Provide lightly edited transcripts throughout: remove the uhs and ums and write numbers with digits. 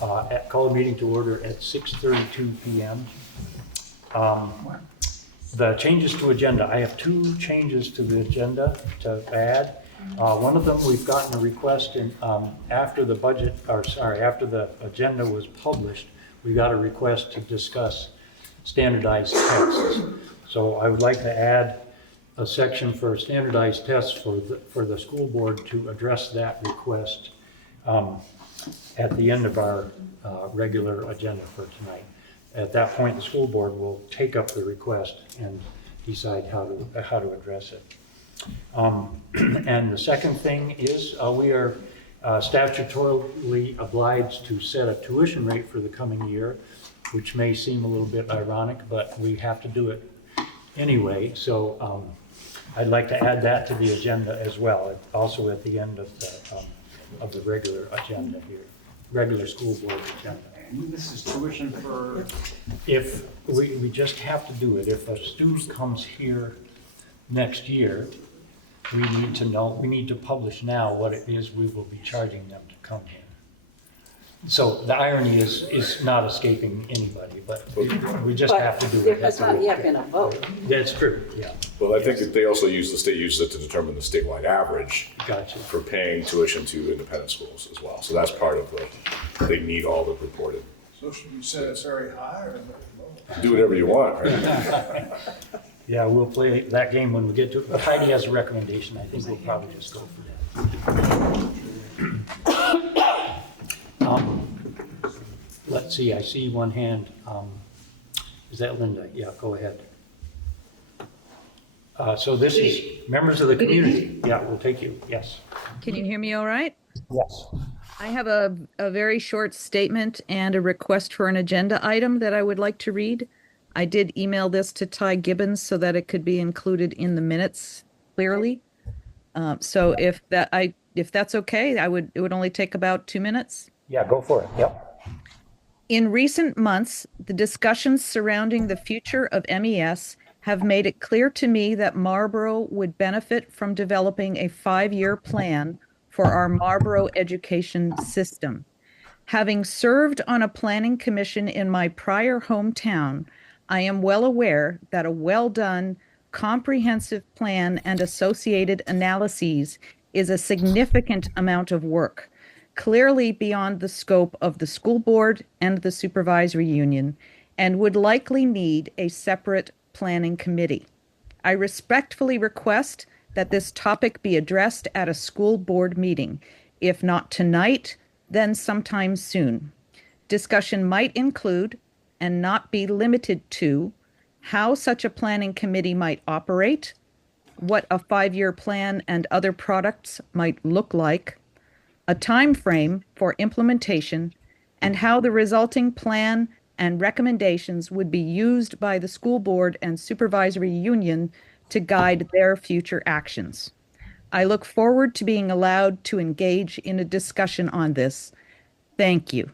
Call a meeting to order at 6:32 p.m. The changes to agenda. I have two changes to the agenda to add. One of them, we've gotten a request after the agenda was published, we got a request to discuss standardized tests. So I would like to add a section for standardized tests for the school board to address that request at the end of our regular agenda for tonight. At that point, the school board will take up the request and decide how to address it. And the second thing is we are statutorily obliged to set a tuition rate for the coming year, which may seem a little bit ironic, but we have to do it anyway. So I'd like to add that to the agenda as well, also at the end of the regular agenda here, regular school board agenda. And this is tuition for? If we just have to do it. If a student comes here next year, we need to publish now what it is we will be charging them to come here. So the irony is not escaping anybody, but we just have to do it. There has not yet been a vote. That's true, yeah. Well, I think that they also the state uses it to determine the statewide average. Gotcha. For paying tuition to independent schools as well. So that's part of they need all the reported. So should we set it very high or very low? Do whatever you want, right? Yeah, we'll play that game when we get to it. But Heidi has a recommendation. I think we'll probably just go for that. Let's see, I see one hand. Is that Linda? Yeah, go ahead. So this is members of the community. Yeah, we'll take you. Yes. Can you hear me all right? Yes. I have a very short statement and a request for an agenda item that I would like to read. I did email this to Ty Gibbons so that it could be included in the minutes clearly. So if that's okay, it would only take about 2 minutes. Yeah, go for it. Yep. In recent months, the discussions surrounding the future of MES have made it clear to me that Marlboro would benefit from developing a 5-year plan for our Marlboro education system. Having served on a planning commission in my prior hometown, I am well aware that a well-done, comprehensive plan and associated analyses is a significant amount of work, clearly beyond the scope of the school board and the supervisory union, and would likely need a separate planning committee. I respectfully request that this topic be addressed at a school board meeting, if not tonight, then sometime soon. Discussion might include, and not be limited to, how such a planning committee might operate, what a 5-year plan and other products might look like, a time frame for implementation, and how the resulting plan and recommendations would be used by the school board and supervisory union to guide their future actions. I look forward to being allowed to engage in a discussion on this. Thank you.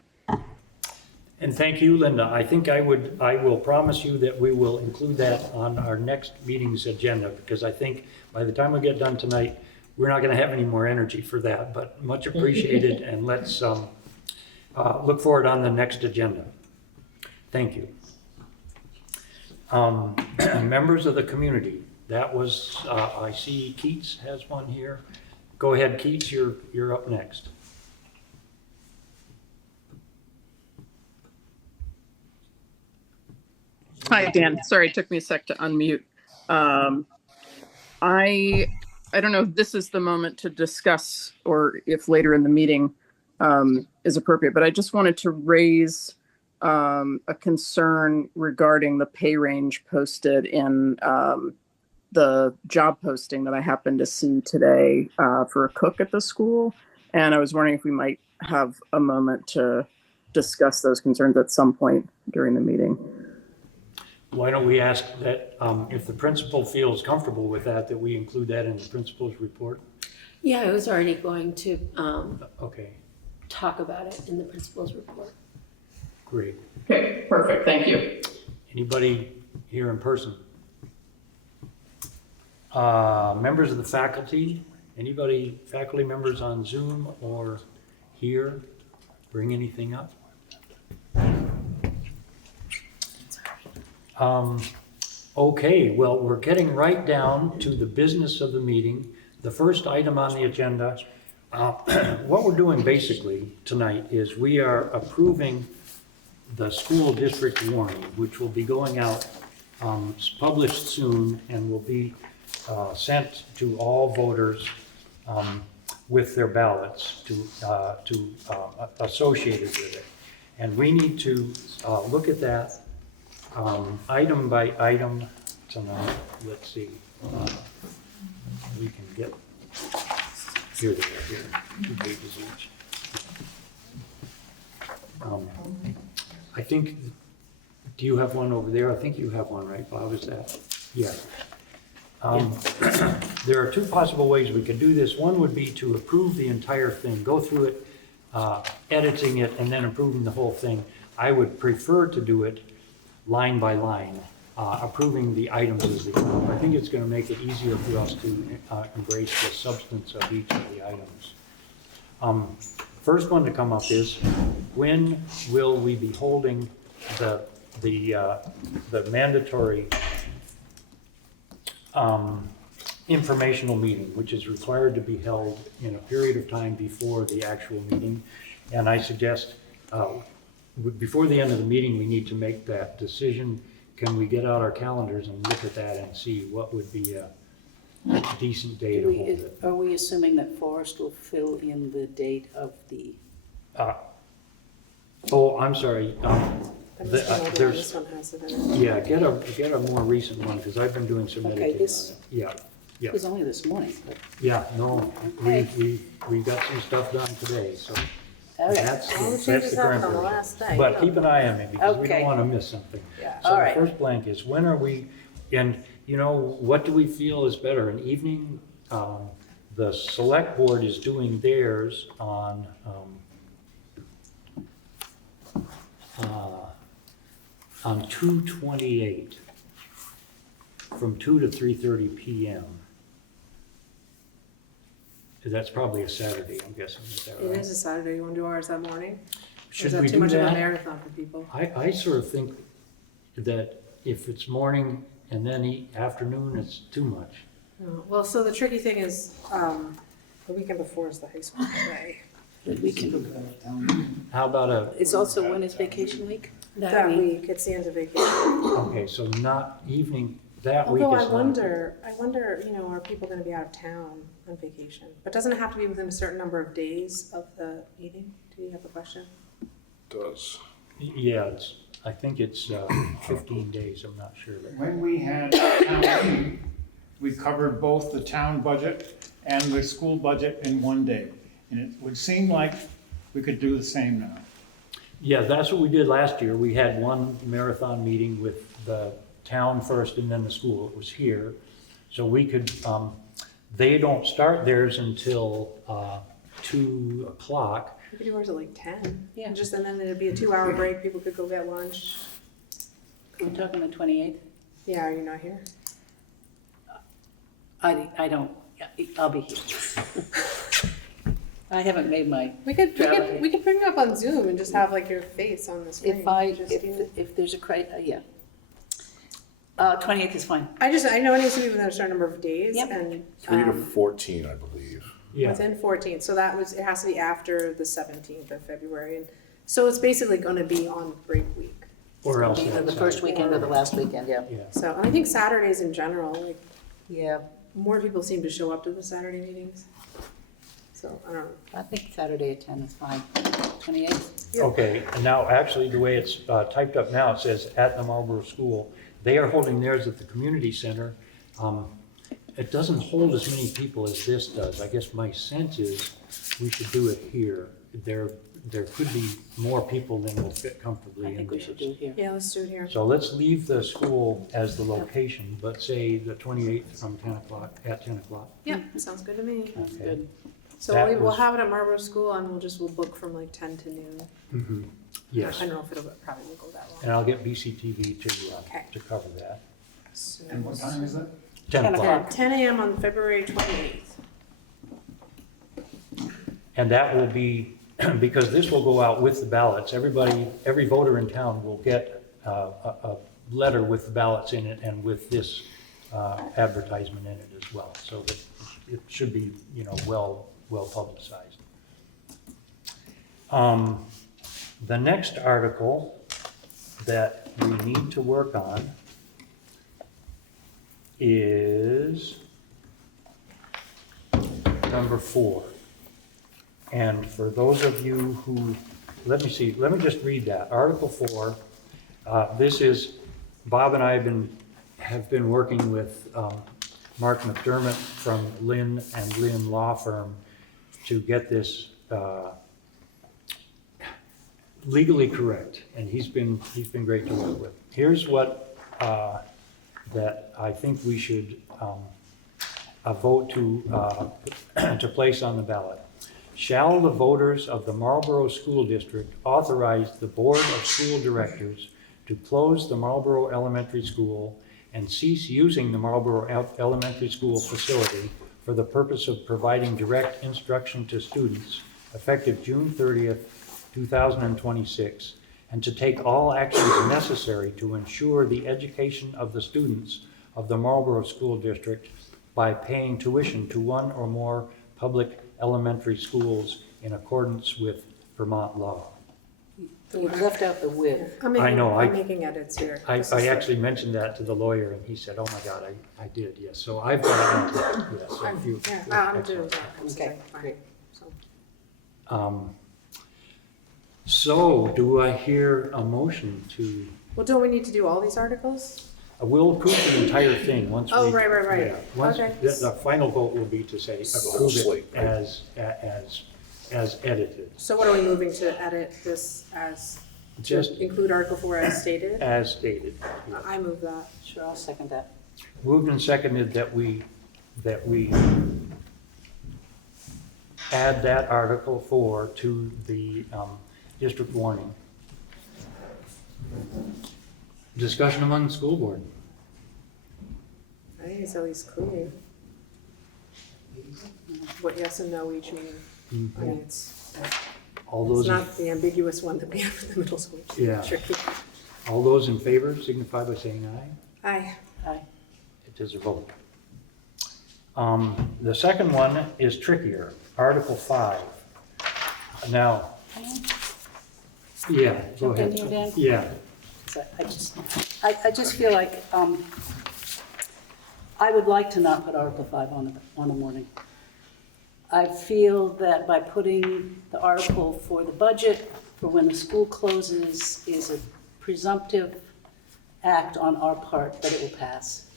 And thank you, Linda. I think I will promise you that we will include that on our next meeting's agenda, because I think by the time we get done tonight, we're not going to have any more energy for that, but much appreciated. And let's look for it on the next agenda. Thank you. Members of the community. That was, I see Keats has one here. Go ahead, Keats, you're up next. Hi, Dan. Sorry, it took me a sec to unmute. I don't know if this is the moment to discuss or if later in the meeting is appropriate, but I just wanted to raise a concern regarding the pay range posted in the job posting that I happened to see today for a cook at the school. And I was wondering if we might have a moment to discuss those concerns at some point during the meeting. Why don't we ask that if the principal feels comfortable with that, that we include that in the principal's report? Yeah, I was already going to Okay, talk about it in the principal's report. great. Okay, perfect. Thank you. Anybody here in person? Members of the faculty? Anybody, faculty members on Zoom or here, bring anything up? Okay, well, we're getting right down to the business of the meeting. The first item on the agenda, what we're doing basically tonight is we are approving the school district warning, which will be going out, published soon, and will be sent to all voters with their ballots associated with it. And we need to look at that item by item tonight. Let's see. We can get, here they are, here, 2 pages each. I think, do you have one over there? I think you have one, right, Bob? Is that? Yeah. There are 2 possible ways we can do this. One would be to approve the entire thing, go through it, editing it, and then approving the whole thing. I would prefer to do it line by line, approving the items as they come. I think it's going to make it easier for us to embrace the substance of each of the items. First one to come up is, when will we be holding the mandatory informational meeting, which is required to be held in a period of time before the actual meeting? And I suggest before the end of the meeting, we need to make that decision. Can we get out our calendars and look at that and see what would be a decent day to hold it? Are we assuming that Forrest will fill in the date of the? Oh, I'm sorry. There's, This one has it in it. yeah, get a more recent one, because I've been doing some Okay, editing on this- it. Yeah, It was only this morning, but. yeah, no, we got some stuff done today, so Okay. that's All the the changes current happened on the version. last day. But keep an eye on it, because we don't Okay. want to miss something. Yeah. So All the right. first blank is, when are we, and what do we feel is better, an evening? The select board is doing theirs on 2/28, from 2 to 3:30 PM. That's probably a Saturday, I'm guessing, is that It right? is a Saturday. You want to do ours that morning? Should Or is that we too do much of a that? marathon for people? I sort of think that if it's morning and then afternoon, it's too much. No. Well, so the tricky thing is, the weekend before is the high school day. We can, How about it's also when is vacation week? That week, it's the end of vacation. okay, so not evening, that week Although is I not. wonder, are people gonna be out of town on vacation? But doesn't it have to be within a certain number of days of the meeting? Do you have a question? Does. Yeah, I think it's 15 days, I'm not sure. When we had town meeting, we covered both the town budget and the school budget in one day. And it would seem like we could do the same now. Yeah, that's what we did last year. We had one marathon meeting with the town first and then the school. It was here. So we could, they don't start theirs until 2 o'clock. We could do ours at like 10. Yeah. And then there'd be a 2-hour break. People could go get lunch. We're talking the 28th? Yeah, are you not here? I don't, I'll be here. I haven't made my, We could bring you up on Zoom and just have like your face on the screen. if there's a yeah. 28th is fine. I know it needs to be within a certain number of days Yep. and 3 to 14, I believe. Yeah, within 14. So it has to be after the 17th of February. And so it's basically going to be on break week. or else. Either the that's first weekend or the last weekend, yeah. Yeah. So and I think Saturdays in general, like Yeah, more people seem to show up to the Saturday meetings. So I don't know. I think Saturday at 10 is fine. 28th? Okay, and now, actually, the way it's typed up now, it says at the Marlboro School. They are holding theirs at the community center. It doesn't hold as many people as this does. I guess my sense is we should do it here. There could be more people than will fit comfortably I in think we should do it here. Yeah, let's do it here. So let's leave the school as the location, but say the 28th from 10 o'clock, at 10 o'clock. Yeah, sounds good to me. That's Okay. good. So That we'll was- have it at Marlboro School and we'll book from like 10 to noon. Mhm. Yes, I don't know if probably won't go that long. and I'll get BCTV Okay. to cover that. So, And what time is it? 10 o'clock. 10 a.m. on February 28th. And that will be, because this will go out with the ballots, every voter in town will get a letter with the ballots in it and with this advertisement in it as well. So that it should be, you know, well publicized. The next article that we need to work on is number 4. And for those of you who, let me just read that. Article 4, this is, Bob and I have been working with Mark McDermott from Lynn and Lynn Law Firm to get this legally correct, and he's been great to work with. Here's what that I think we should vote to place on the ballot. Shall the voters of the Marlboro School District authorize the Board of School Directors to close the Marlboro Elementary School and cease using the Marlboro Elementary School facility for the purpose of providing direct instruction to students effective June 30th, 2026, and to take all actions necessary to ensure the education of the students of the Marlboro School District by paying tuition to one or more public elementary schools in accordance with Vermont law. You left out the with. I'm making edits here. I actually mentioned that to the lawyer, and he said, "Oh my God, I did, yes." So I've got it. Yes, I'm doing that. Okay, Fine. So do I hear a motion to? Well, don't we need to do all these articles? We'll approve the entire thing once we. Oh, right. Yeah, once, Okay. the final vote will be to say whole approve slate, it right? as edited. So what are we moving to edit this as, Just to include Article 4 as stated? as stated. Yes. I move that. Sure, I'll second that. Moved and seconded that we add that Article 4 to the district warning. Discussion among the school board. I think it's at least clear what yes and no each mean. I mean, it's All those, not the ambiguous one that we have in the middle school. It's Yeah. tricky. all those in favor signify by saying aye. Aye. Aye. It is a vote. The second one is trickier, Article 5. Now, yeah, go Jump in ahead. here, Dan? Yeah, So I just feel like, I would like to not put Article 5 on the warning. I feel that by putting the article for the budget, for when the school closes, is a presumptive act on our part that it will pass.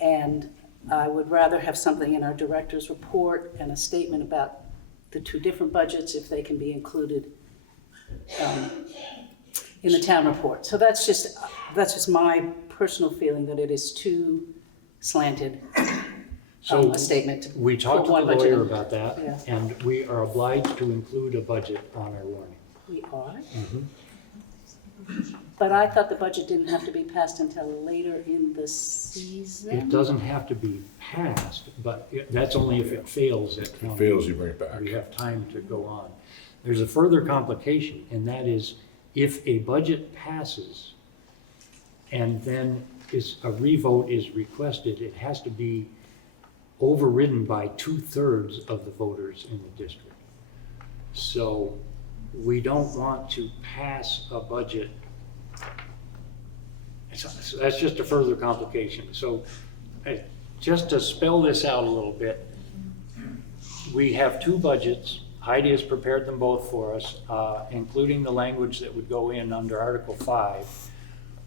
And I would rather have something in our director's report and a statement about the two different budgets, if they can be included in the town report. So that's just my personal feeling, that it is too slanted, so a statement. we talked to the one budget lawyer in. about that, Yeah. and we are obliged to include a budget on our warning. We are? Mhm. But I thought the budget didn't have to be passed until later in the It season? doesn't have to be passed, but that's only if it fails at If town it fails, meeting. you bring it back. We have time to go on. There's a further complication, and that is if a budget passes and then a revote is requested, it has to be overridden by 2/3 of the voters in the district. So we don't want to pass a budget. So that's just a further complication. So just to spell this out a little bit, we have two budgets. Heidi has prepared them both for us, including the language that would go in under Article 5,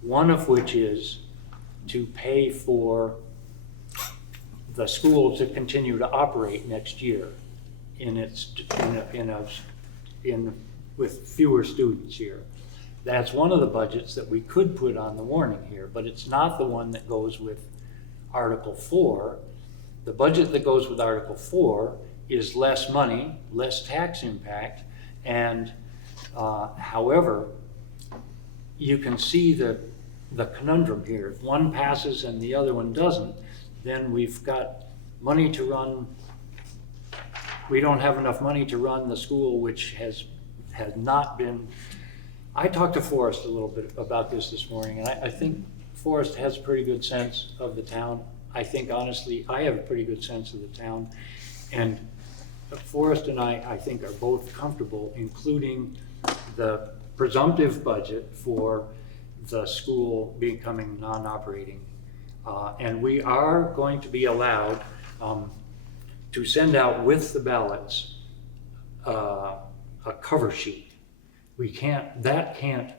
one of which is to pay for the school to continue to operate next year with fewer students here. That's one of the budgets that we could put on the warning here, but it's not the one that goes with Article 4. The budget that goes with Article 4 is less money, less tax impact, and however, you can see the conundrum here. If one passes and the other one doesn't, then we've got money to run. We don't have enough money to run the school, which has not been. I talked to Forrest a little bit about this morning, and I think Forrest has a pretty good sense of the town. I think honestly, I have a pretty good sense of the town. And Forrest and I think, are both comfortable including the presumptive budget for the school becoming non-operating. And we are going to be allowed to send out with the ballots a cover sheet. We can't, that can't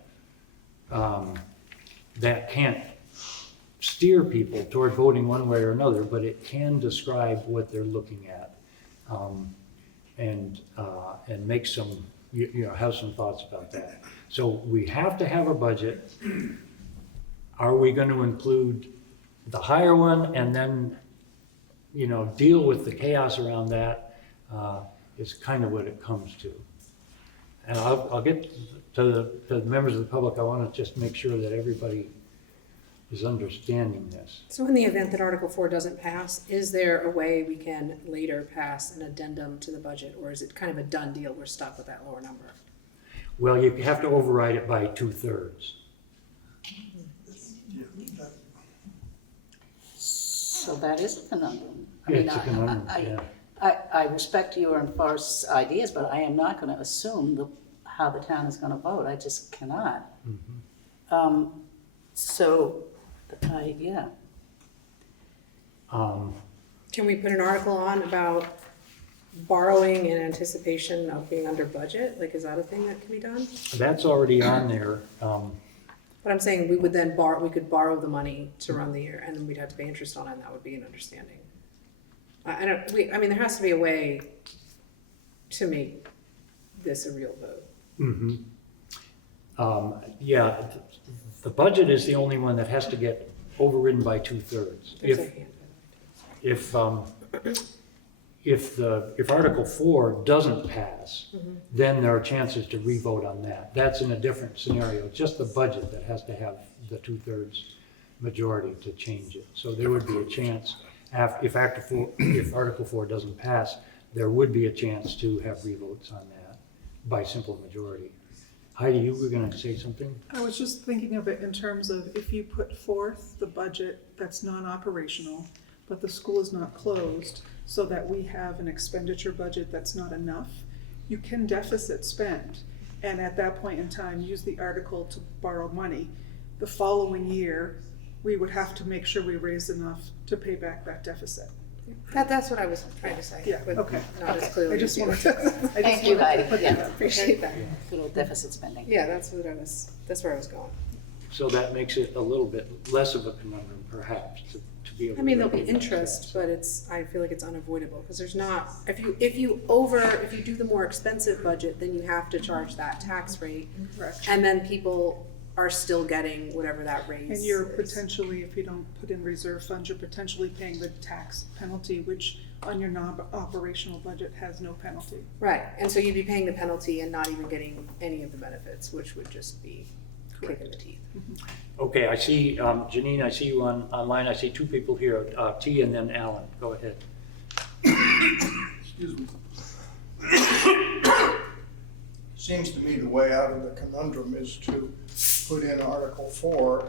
steer people toward voting one way or another, but it can describe what they're looking at. And make some, have some thoughts about that. So we have to have a budget. Are we going to include the higher one and then, deal with the chaos around that? Is kind of what it comes to. And I'll get to the members of the public. I want to just make sure that everybody is understanding this. So in the event that Article 4 doesn't pass, is there a way we can later pass an addendum to the budget, or is it kind of a done deal, we're stuck with that lower number? Well, you have to override it by 2/3. So that is a conundrum. I Yeah, mean, it's a conundrum, yeah. I respect your and Forrest's ideas, but I am not gonna assume how the town is gonna vote. I just cannot. So, yeah. Can we put an article on about borrowing in anticipation of being under budget? Like, is that a thing that can be done? That's already on there. But I'm saying we would then we could borrow the money to run the year, and then we'd have to pay interest on it, and that would be an understanding. I mean, there has to be a way to make this a real vote. Yeah, the budget is the only one that has to get overridden by 2/3. If Article 4 doesn't pass, then there are chances to re-vote on that. That's in a different scenario. It's just the budget that has to have the 2/3 majority to change it. So there would be a chance, if Article 4 doesn't pass, there would be a chance to have re-votes on that by simple majority. Heidi, you were gonna say something? I was just thinking of it in terms of if you put forth the budget that's non-operational, but the school is not closed, so that we have an expenditure budget that's not enough, you can deficit spend. And at that point in time, use the article to borrow money. The following year, we would have to make sure we raise enough to pay back that deficit. That's what I was trying to say. Yeah, but okay. Not as Okay. clearly. I just as wanted you. to. Thank you, Heidi. Yeah. Appreciate that. Little deficit spending. Yeah, that's where I was going. So that makes it a little bit less of a conundrum, perhaps, to be able I mean, to there'll be recognize interest, that. but I feel like it's unavoidable, because there's not, if you do the more expensive budget, then you have to charge that tax rate. Correct. And then people are still getting whatever that raise And you're is. potentially, if you don't put in reserve funds, you're potentially paying the tax penalty, which on your non-operational budget has no penalty. Right, and so you'd be paying the penalty and not even getting any of the benefits, which would just be kick in the teeth. Okay, I see, Janine, I see you online. I see two people here, T and then Alan. Go ahead. Excuse me. Seems to me the way out of the conundrum is to put in Article 4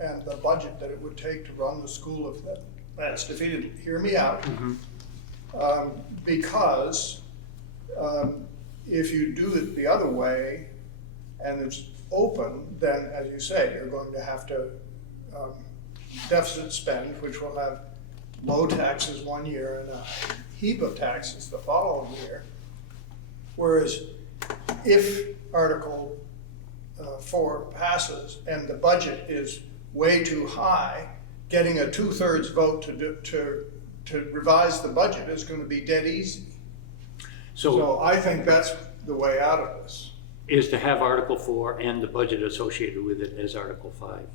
and the budget that it would take to run the school if that's defeated. Hear me out. Because if you do it the other way and it's open, then as you say, you're going to have to deficit spend, which will have low taxes one year and a heap of taxes the following year. Whereas if Article 4 passes and the budget is way too high, getting a 2/3 vote to revise the budget is going to be dead easy. So I think that's the way out of this. Is to have Article 4 and the budget associated with it as Article 5.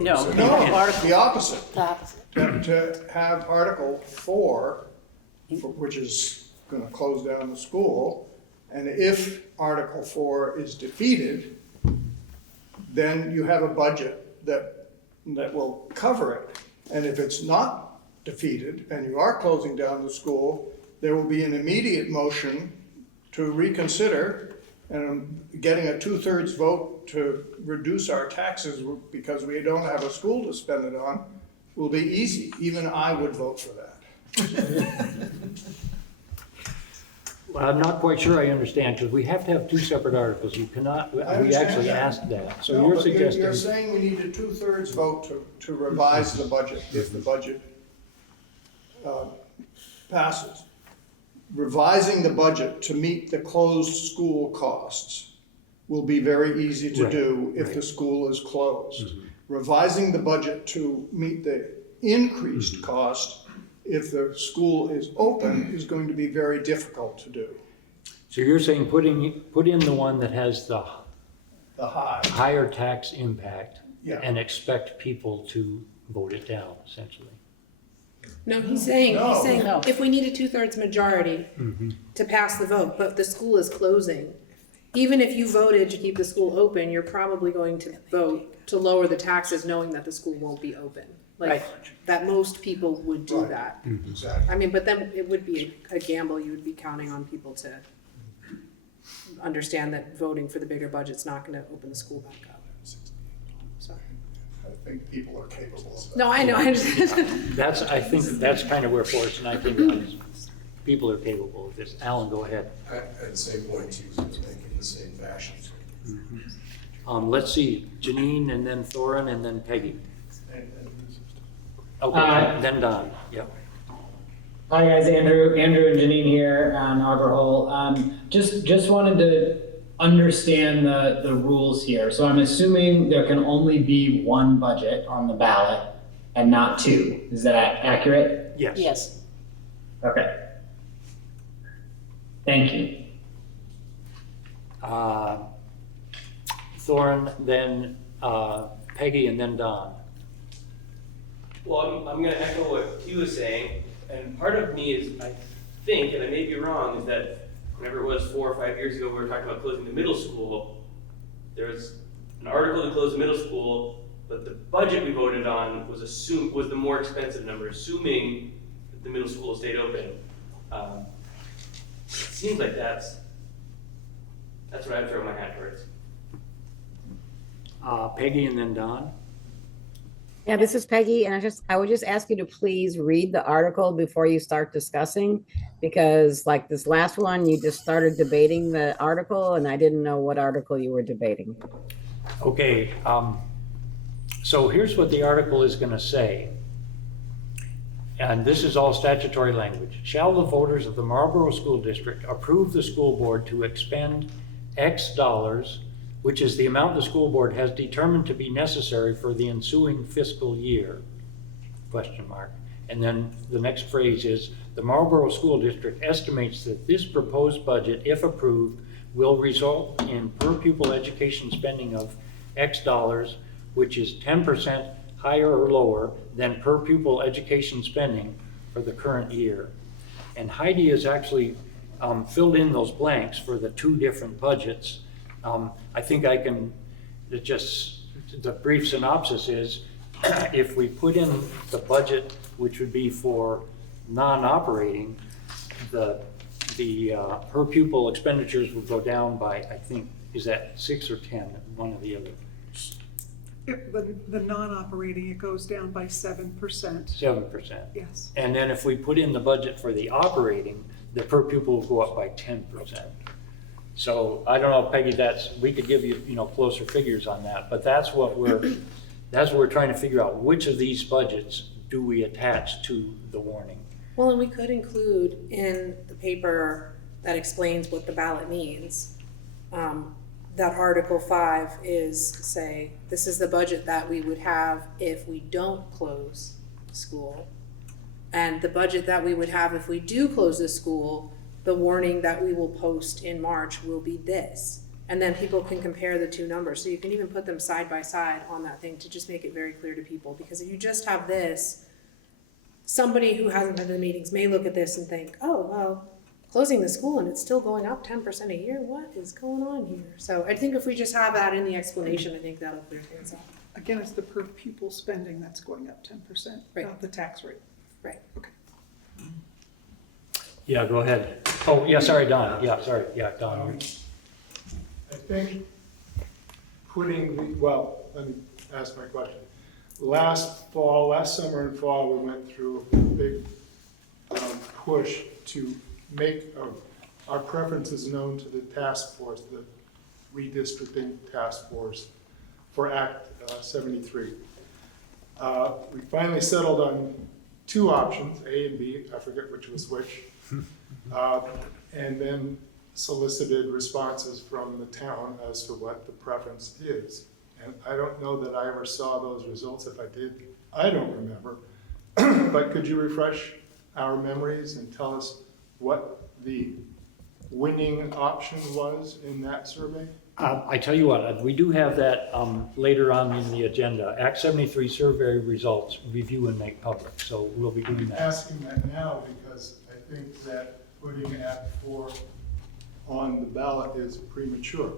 No, No, the opposite. the opposite. To have Article 4, which is going to close down the school, and if Article 4 is defeated, then you have a budget that will cover it. And if it's not defeated and you are closing down the school, there will be an immediate motion to reconsider And getting a 2/3 vote to reduce our taxes because we don't have a school to spend it on will be easy. Even I would vote for that. Well, I'm not quite sure I understand, because we have to have two separate articles. You cannot, we understand actually that. asked that. So No, you're but suggesting. You're saying we need a 2/3 vote to revise the budget, if the budget passes. Revising the budget to meet the closed school costs will be very easy to Right, do if the school is closed. Revising the budget to meet the increased cost if the school is open is going to be very difficult to do. So you're saying put in the one that has the The high, higher tax impact yeah. and expect people to vote it down, essentially. No, he's saying, No. if we need a 2/3 majority to pass the vote, but the school is closing, even if you voted to keep the school open, you're probably going to vote to lower the taxes knowing that the school won't be open. Like, that most people would do Right. that. Exactly. I mean, but then it would be a gamble, you would be counting on people to understand that voting for the bigger budget's not gonna open the school back up. So, I think people are capable of that. no, I know, I understand. I think that's kind of where Forrest and I came down. People are capable of this. Alan, go ahead. I had the same point, she was thinking the same fashion. Let's see, Janine and then Thorin and then Peggy. Okay, then Don, yep. Hi guys, Andrew and Janine here on Arbor Hole. Just wanted to understand the rules here. So I'm assuming there can only be one budget on the ballot and not two. Is that accurate? Yes. Yes. Okay. Thank you. Thorin, then Peggy, and then Don. Well, I'm going to echo what he was saying, and part of me is, I think, and I may be wrong, is that whenever it was 4 or 5 years ago, we were talking about closing the middle school, there was an article to close the middle school, but the budget we voted on was the more expensive number, assuming that the middle school stayed open. It seems like that's what I'd throw my hat towards. Peggy and then Don. Yeah, this is Peggy, and I would just ask you to please read the article before you start discussing, because like this last one, you just started debating the article, and I didn't know what article you were debating. Okay, so here's what the article is going to say. And this is all statutory language. Shall the voters of the Marlboro School District approve the school board to expend X dollars, which is the amount the school board has determined to be necessary for the ensuing fiscal year? Question mark. And then the next phrase is, the Marlboro School District estimates that this proposed budget, if approved, will result in per pupil education spending of X dollars, which is 10% higher or lower than per pupil education spending for the current year. And Heidi has actually filled in those blanks for the two different budgets. I think I can, the brief synopsis is, if we put in the budget, which would be for non-operating, the per pupil expenditures would go down by, I think, is that 6 or 10, one or the other? The non-operating, it goes down by 7%. 7%. Yes. And then if we put in the budget for the operating, the per pupil will go up by 10%. So I don't know, Peggy, we could give you, closer figures on that, but that's what we're trying to figure out. Which of these budgets do we attach to the warning? Well, and we could include in the paper that explains what the ballot means, that Article 5 is, say, this is the budget that we would have if we don't close school. And the budget that we would have if we do close the school, the warning that we will post in March will be this. And then people can compare the two numbers. So you can even put them side by side on that thing to just make it very clear to people. Because if you just have this, somebody who hasn't been to the meetings may look at this and think, oh, well, closing the school and it's still going up 10% a year, what is going on here? So I think if we just have that in the explanation, I think that'll clear things up. Again, it's the per pupil spending that's going up 10%, Right. not the tax rate. Right. Okay. Yeah, go ahead. Oh, yeah, sorry, Don. Yeah, sorry. Yeah, Don. I think putting let me ask my question. Last summer and fall, we went through a big push to make our preferences known to the task force, the redistricting task force for Act 73. We finally settled on two options, A and B, I forget which was which, and then solicited responses from the town as to what the preference is. And I don't know that I ever saw those results. If I did, I don't remember. But could you refresh our memories and tell us what the winning option was in that survey? I tell you what, we do have that later on in the agenda. Act 73 survey results, review and make public. So we'll be doing I'm that. asking that now because I think that putting Act 4 on the ballot is premature.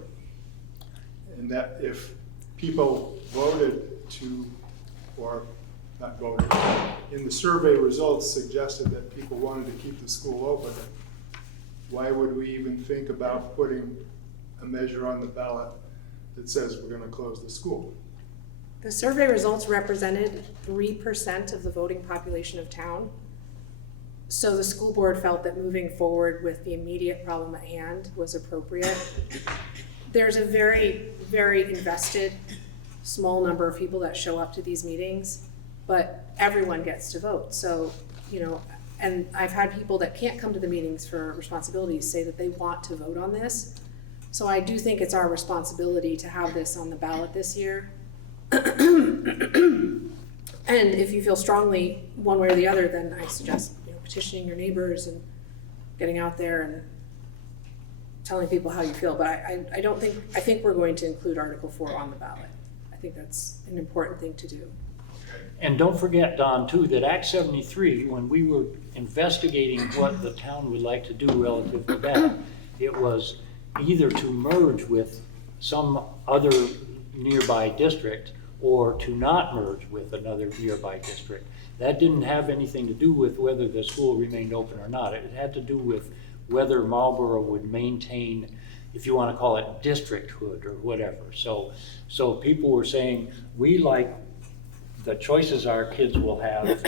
And that if people voted to, or not voted, in the survey results suggested that people wanted to keep the school open, why would we even think about putting a measure on the ballot that says we're gonna close the school? The survey results represented 3% of the voting population of town. So the school board felt that moving forward with the immediate problem at hand was appropriate. There's a very, very invested small number of people that show up to these meetings, but everyone gets to vote. So, and I've had people that can't come to the meetings for responsibilities say that they want to vote on this. So I do think it's our responsibility to have this on the ballot this year. And if you feel strongly one way or the other, then I suggest petitioning your neighbors and getting out there and telling people how you feel. But I think we're going to include Article 4 on the ballot. I think that's an important thing to do. And don't forget, Don, too, that Act 73, when we were investigating what the town would like to do relative to that, it was either to merge with some other nearby district or to not merge with another nearby district. That didn't have anything to do with whether the school remained open or not. It had to do with whether Marlboro would maintain, if you want to call it districthood or whatever. So people were saying, we like the choices our kids will have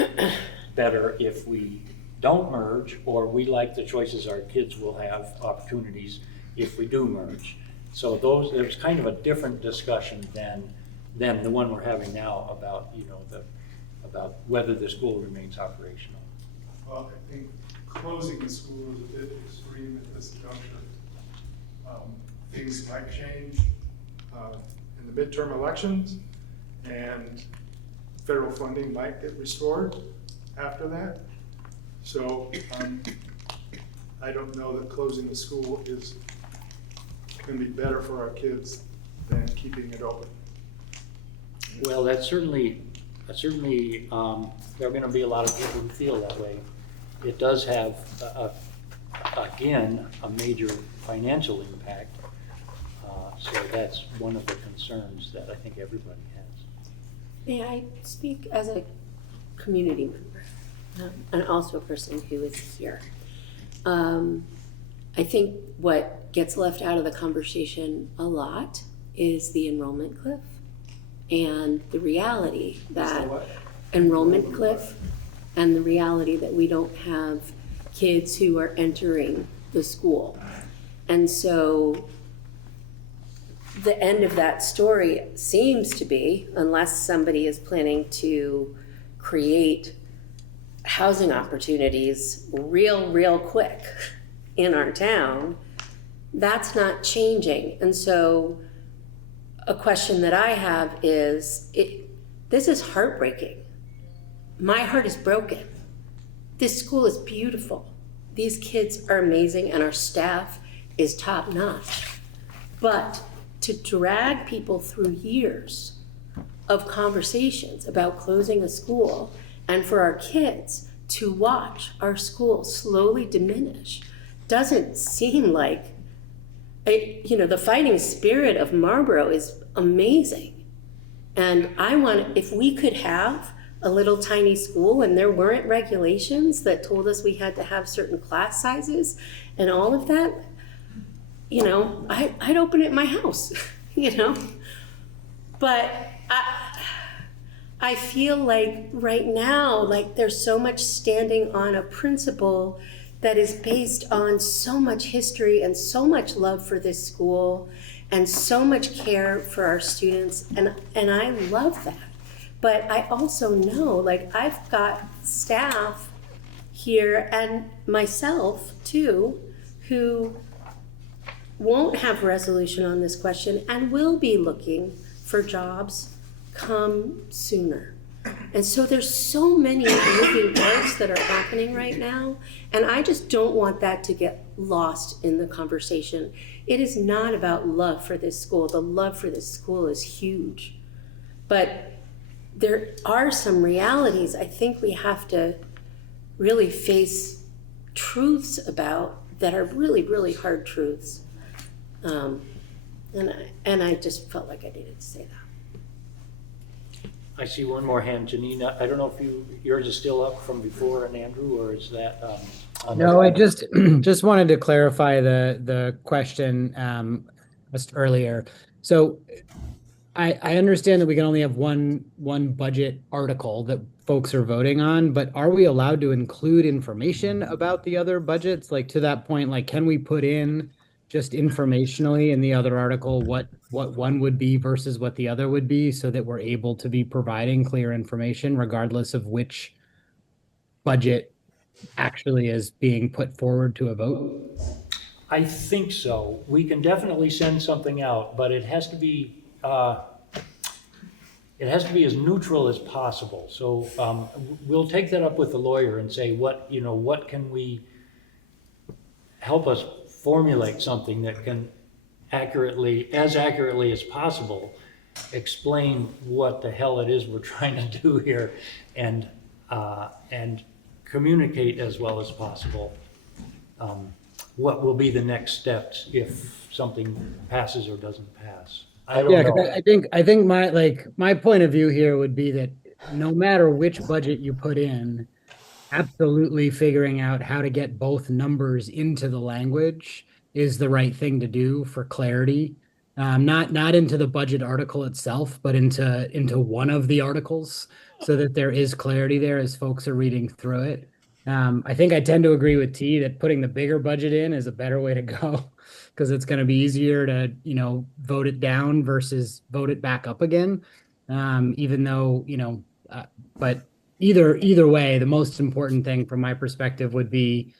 better if we don't merge, or we like the choices our kids will have opportunities if we do merge. So there's kind of a different discussion than the one we're having now about, about whether the school remains operational. Well, I think closing the school is a bit extreme at this juncture. Things might change in the midterm elections, and federal funding might get restored after that. So I don't know that closing the school is going to be better for our kids than keeping it open. Well, that's certainly, there are going to be a lot of people who feel that way. It does have, again, a major financial impact. So that's one of the concerns that I think everybody has. May I speak as a community member and also a person who is here? I think what gets left out of the conversation a lot is the enrollment cliff and the reality that enrollment cliff and the reality that we don't have kids who are entering the school. And so the end of that story seems to be, unless somebody is planning to create housing opportunities real quick in our town, that's not changing. And so a question that I have is, this is heartbreaking. My heart is broken. This school is beautiful. These kids are amazing and our staff is top notch. But to drag people through years of conversations about closing a school and for our kids to watch our school slowly diminish doesn't seem like, the fighting spirit of Marlboro is amazing. And if we could have a little tiny school and there weren't regulations that told us we had to have certain class sizes and all of that, you know, I'd open it in my house, you know? But I feel like right now, like there's so much standing on a principle that is based on so much history and so much love for this school and so much care for our students, and I love that. But I also know, like, I've got staff here and myself too, who won't have resolution on this question and will be looking for jobs come sooner. And so there's so many moving parts that are happening right now, and I just don't want that to get lost in the conversation. It is not about love for this school. The love for this school is huge. But there are some realities I think we have to really face truths about that are really, really hard truths. And I just felt like I needed to say that. I see one more hand, Janine. I don't know if yours is still up from before, and Andrew, or is that? No, I just just wanted to clarify the question just earlier. So I understand that we can only have one budget article that folks are voting on, but are we allowed to include information about the other budgets? Like, to that point, like, can we put in just informationally in the other article what one would be versus what the other would be, so that we're able to be providing clear information regardless of which budget actually is being put forward to a vote? I think so. We can definitely send something out, but it has to be as neutral as possible. So we'll take that up with the lawyer and say, what can we help us formulate something that can as accurately as possible, explain what the hell it is we're trying to do here, and communicate as well as possible what will be the next steps if something passes or doesn't pass. I don't know. 'Cause I think my point of view here would be that no matter which budget you put in, absolutely figuring out how to get both numbers into the language is the right thing to do for clarity. Not into the budget article itself, but into one of the articles, so that there is clarity there as folks are reading through it. I think I tend to agree with T that putting the bigger budget in is a better way to go, because it's going to be easier to, vote it down versus vote it back up again. Even though, but either way, the most important thing from my perspective would be,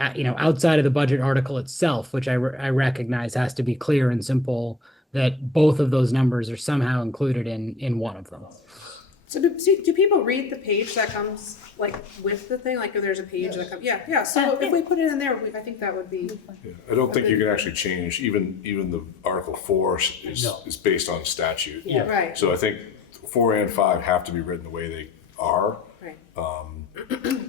outside of the budget article itself, which I recognize has to be clear and simple, that both of those numbers are somehow included in one of them. So do people read the page that comes like with the thing? Like if there's a page that comes, yeah. So if we put it in there, I think that would be. Yeah. I don't think you can actually change, even the Article 4 is based on statute. Yeah. Right. So I think 4 and 5 have to be written the way they are. Right.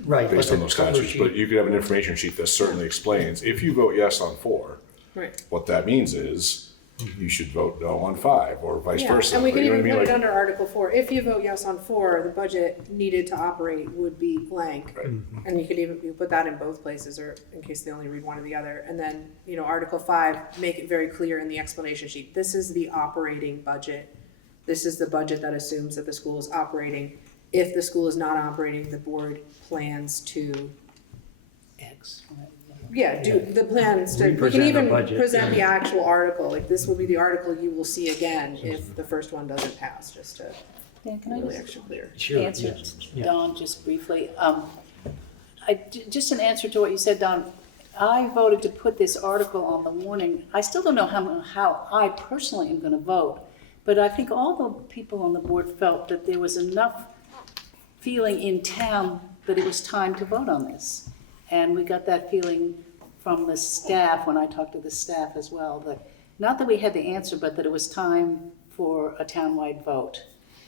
Right. Based on those statutes, but you could have an information sheet that certainly explains, if you vote yes on 4, Right. what that means is you should vote no on 5, or vice versa. And we can You know even what I put mean? it under Article 4. If you vote yes on 4, the budget needed to operate would be blank. Right. And you could even put that in both places, or in case they only read one or the other. And then, Article 5, make it very clear in the explanation sheet. This is the operating budget. This is the budget that assumes that the school is operating. If the school is not operating, the board plans to do the plans to, we can Represent even the budget. present the actual article, like this will be the article you will see again if the first one doesn't pass, just to Dan, can I really just extra clear. Sure, answer yes. Yeah. Dawn just briefly? Just an answer to what you said, Dawn. I voted to put this article on the warning. I still don't know how I personally am going to vote, but I think all the people on the board felt that there was enough feeling in town that it was time to vote on this. And we got that feeling from the staff when I talked to the staff as well, that not that we had the answer, but that it was time for a townwide vote.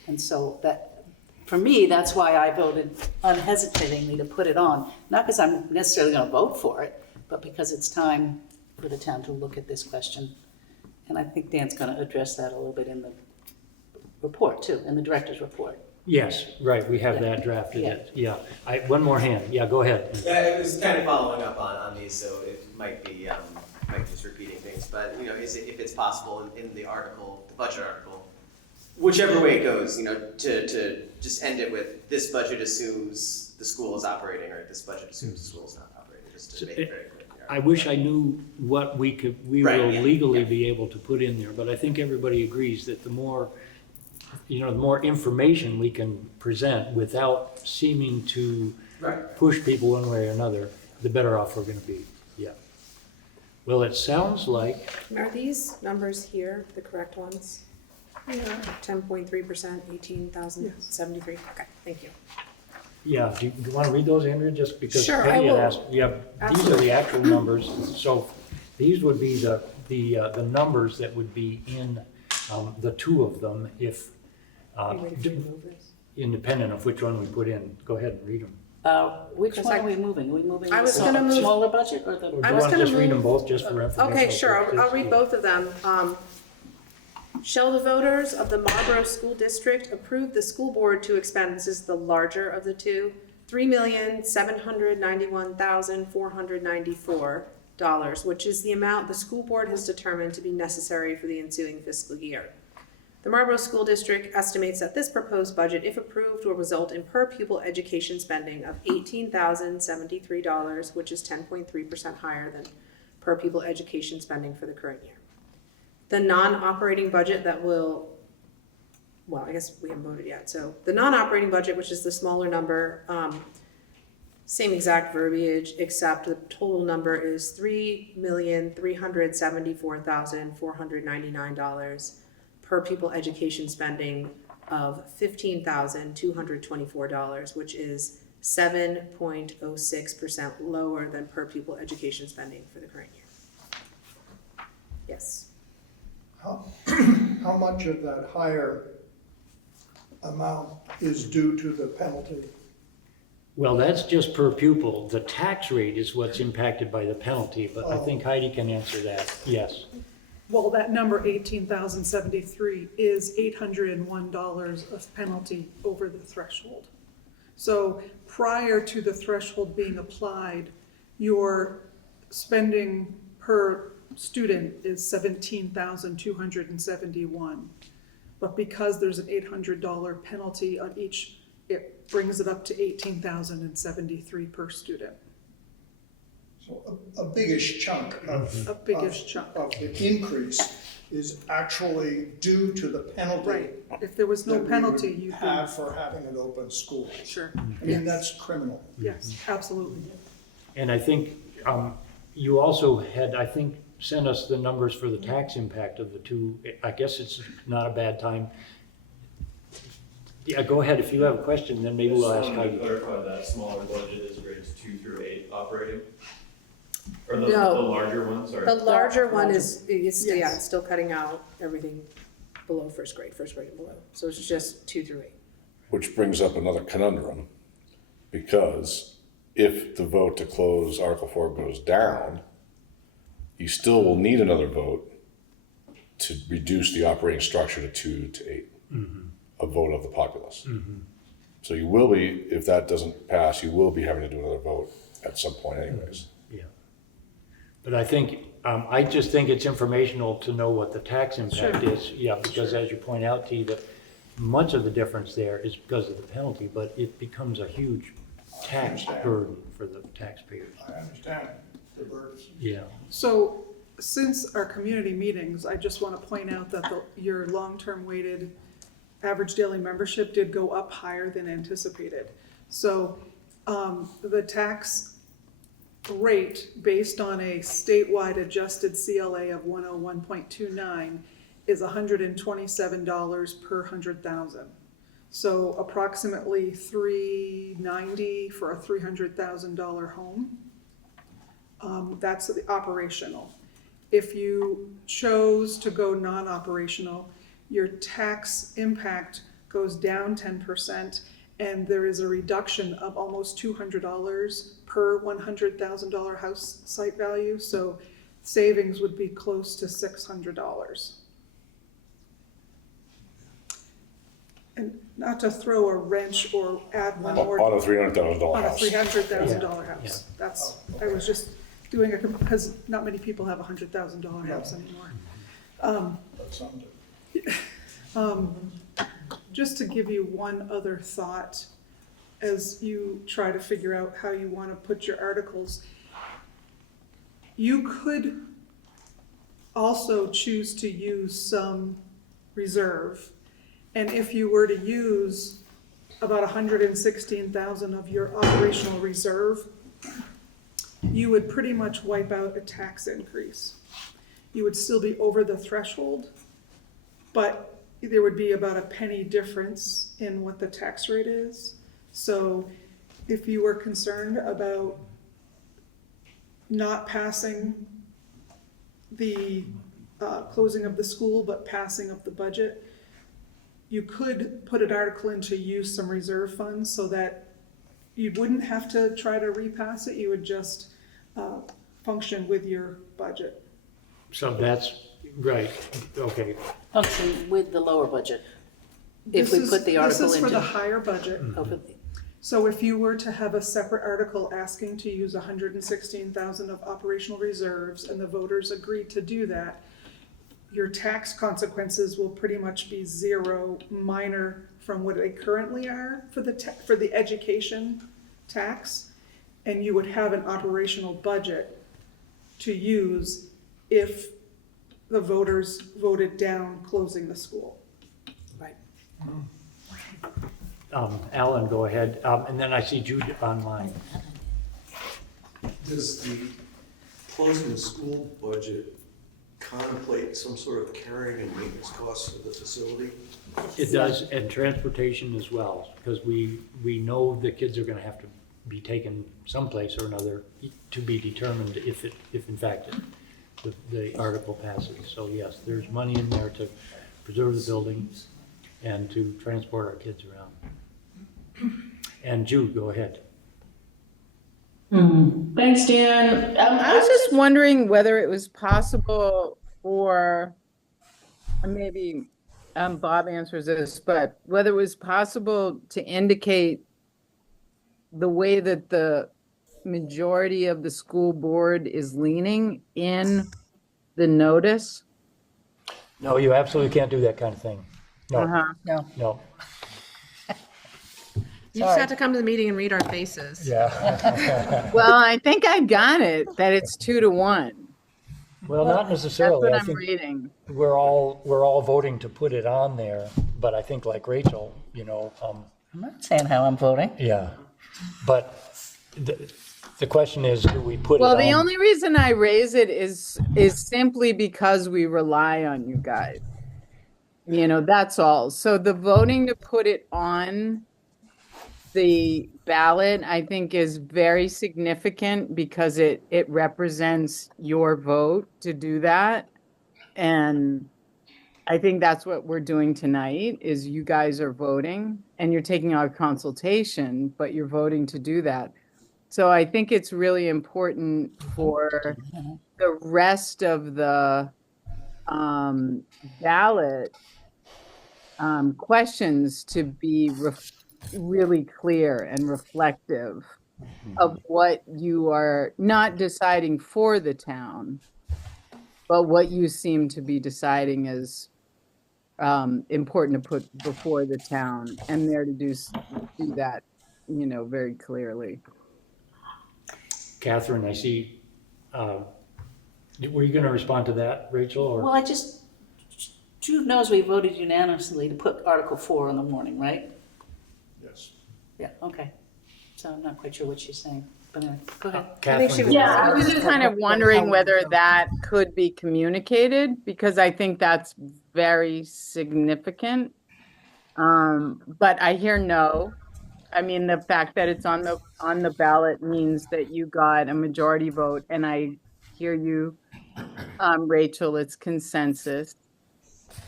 And so that, for me, that's why I voted unhesitatingly to put it on. Not because I'm necessarily going to vote for it, but because it's time for the town to look at this question. And I think Dan's going to address that a little bit in the report too, in the director's report. Yes, right, we have that drafted. Yeah. One more hand. Yeah, go ahead. Yeah, it was kind of following up on these, so it might be might be just repeating things, but, you know, if it's possible in the article, the budget article, whichever way it goes, you know, to just end it with, this budget assumes the school is operating, or this budget assumes the school is not operating, just to make it very clear. I wish I knew what we Right, will yeah, legally yeah. be able to put in there, but I think everybody agrees that the more, the more information we can present without seeming to Right. push people one way or another, the better off we're gonna be, yeah. Well, it sounds like, Are these numbers here the correct ones? Yeah. 10.3%, 18,073. Okay, thank you. yeah, do you wanna read those, Andrea, just because Sure, I Penny had will. asked, yeah, these are the actual numbers, so these would be the numbers that would be in, the two of them if, independent of which one we put in. Go ahead and read them. Which one are we moving? Are we moving I was the gonna move- smaller budget or the? Or do I you was wanna gonna just read them move- both just for information? Okay, sure, I'll read both of them. Shall the voters of the Marlboro School District approve the school board to expend, this is the larger of the two, $3,791,494, which is the amount the school board has determined to be necessary for the ensuing fiscal year. The Marlboro School District estimates that this proposed budget, if approved, will result in per pupil education spending of $18,073, which is 10.3% higher than per pupil education spending for the current year. The non-operating budget that will, well, I guess we haven't voted yet, so the non-operating budget, which is the smaller number, same exact verbiage, except the total number is $3,374,499, per pupil education spending of $15,224, which is 7.06% lower than per pupil education spending for the current year. Yes. How much of that higher amount is due to the penalty? Well, that's just per pupil. The tax rate is what's impacted by the penalty, but I think Heidi can answer that, yes. Well, that number 18,073 is $801 of penalty over the threshold. So prior to the threshold being applied, your spending per student is $17,271. But because there's an $800 penalty on each, it brings it up to $18,073 per student. So a biggish chunk of the increase is actually due to the penalty. Right. If there was no that penalty, we would you'd have for having an open school. Sure. I mean, that's criminal. Yes, absolutely. And I think you also had, I think, sent us the numbers for the tax impact of the two. I guess it's not a bad time. Yeah, go ahead. If you have a question, then maybe we'll ask Heidi. To clarify, that smaller budget is grades 2 through 8 operating? Or the No. larger one, sorry? The larger one is yeah, it's still cutting out everything below first grade and below. So it's just 2 through 8. Which brings up another conundrum, because if the vote to close Article 4 goes down, you still will need another vote to reduce the operating structure to 2 to 8, a vote of the populace. So you will be, if that doesn't pass, you will be having to do another vote at some point anyways. Yeah. But I think, I just think it's informational to know what the tax impact is. Yeah, because as you point out, T, that much of the difference there is because of the penalty, but it becomes a huge tax burden for the taxpayers. I understand the burden. Yeah. So since our community meetings, I just want to point out that your long-term weighted average daily membership did go up higher than anticipated. So the tax rate based on a statewide adjusted CLA of 101.29 is $127 per 100,000. So approximately $390 for a $300,000 home. That's the operational. If you chose to go non-operational, your tax impact goes down 10%, and there is a reduction of almost $200 per $100,000 house site value. So savings would be close to $600. And not to throw a wrench or add one more. On a $300,000 On a house. $300,000 house. That's, I was just doing a, because not many people have $100,000 house anymore. That's something. Just to give you one other thought, as you try to figure out how you want to put your articles, you could also choose to use some reserve. And if you were to use about 116,000 of your operational reserve, you would pretty much wipe out a tax increase. You would still be over the threshold, but there would be about a penny difference in what the tax rate is. So if you were concerned about not passing the closing of the school, but passing of the budget, you could put an article in to use some reserve funds so that you wouldn't have to try to repass it. You would just function with your budget. So that's, right, okay. Function with the lower budget. If we put the article into. This is for the higher budget. Over So if you were to have a separate article asking to use 116,000 of operational reserves and the voters agreed to do that, your tax consequences will pretty much be zero, minor from what they currently are for the education tax, and you would have an operational budget to use if the voters voted down closing the school. Right. Alan, go ahead. And then I see Jude online. Does the closing the school budget contemplate some sort of carrying and maintenance costs of the facility? It does, and transportation as well, because we know the kids are gonna have to be taken someplace or another to be determined if in fact the article passes. So yes, there's money in there to preserve the building and to transport our kids around. And Jude, go ahead. Thanks, Dan. I was just wondering whether it was possible for, maybe Bob answers this, but whether it was possible to indicate the way that the majority of the school board is leaning in the notice. No, you absolutely can't do that kind of thing. No, no. You just have to come to the meeting and read our faces. Yeah. Well, I think I got it, that it's 2-1. Well, not necessarily. That's I what I'm think reading. we're all voting to put it on there, but I think like Rachel, I'm not saying how I'm voting. yeah. But the question is, do we put it on? Well, the only reason I raise it is simply because we rely on you guys. That's all. So the voting to put it on the ballot, I think, is very significant because it represents your vote to do that. And I think that's what we're doing tonight, is you guys are voting and you're taking our consultation, but you're voting to do that. So I think it's really important for the rest of the ballot questions to be really clear and reflective of what you are not deciding for the town, but what you seem to be deciding is important to put before the town, and there to do that, very clearly. Catherine, I see, were you going to respond to that, Rachel? Or? Well, Jude knows we voted unanimously to put Article 4 on the warning, right? Yes. Yeah, okay. So I'm not quite sure what she's saying, but anyway, go ahead. Catherine, I was just kind of wondering whether that could be communicated, because I think that's very significant. But I hear no. I mean, the fact that it's on the ballot means that you got a majority vote, and I hear you, Rachel, it's consensus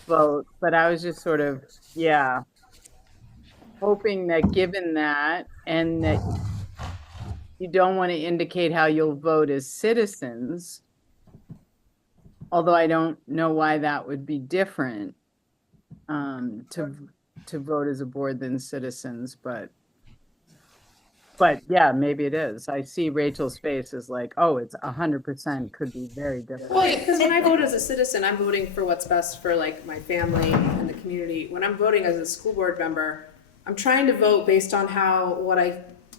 vote. But I was just sort of, hoping that given that, and that you don't want to indicate how you'll vote as citizens, although I don't know why that would be different to vote as a board than citizens, but But yeah, maybe it is. I see Rachel's face is like, oh, it's 100% could be very different. Well, because when I vote as a citizen, I'm voting for what's best for like my family and the community. When I'm voting as a school board member, I'm trying to vote based on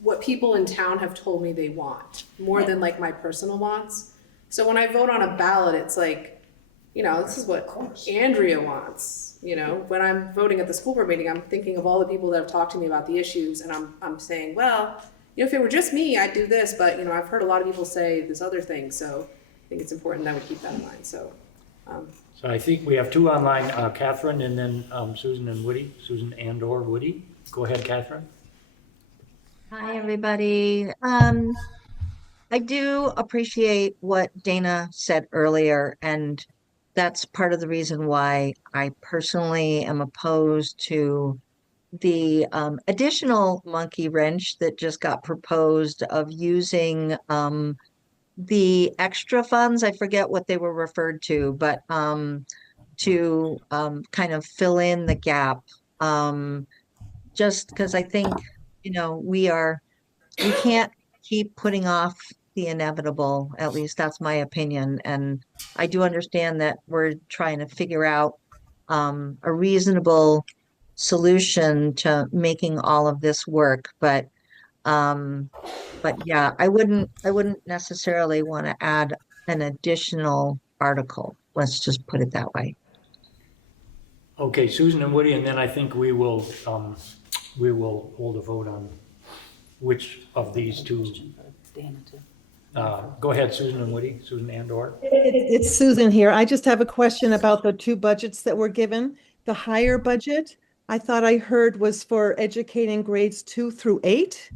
what people in town have told me they want, more than like my personal wants. So when I vote on a ballot, it's like, this is what Andrea wants. When I'm voting at the school board meeting, I'm thinking of all the people that have talked to me about the issues, and I'm saying, well, if it were just me, I'd do this, but I've heard a lot of people say this other thing, so I think it's important that we keep that in mind. So I think we have two online, Catherine and then Susan and Woody, Susan and or Woody. Go ahead, Catherine. Hi, everybody. I do appreciate what Dana said earlier, and that's part of the reason why I personally am opposed to the additional monkey wrench that just got proposed of using the extra funds. I forget what they were referred to, but to kind of fill in the gap. Just because I think, we can't keep putting off the inevitable. At least that's my opinion. And I do understand that we're trying to figure out a reasonable solution to making all of this work. But yeah, I wouldn't necessarily want to add an additional article. Let's just put it that way. Okay, Susan and Woody, and then I think we will hold a vote on which of these two. Go ahead, Susan and Woody, Susan and or. It's Susan here. I just have a question about the two budgets that were given. The higher budget, I thought I heard was for educating grades 2 through 8.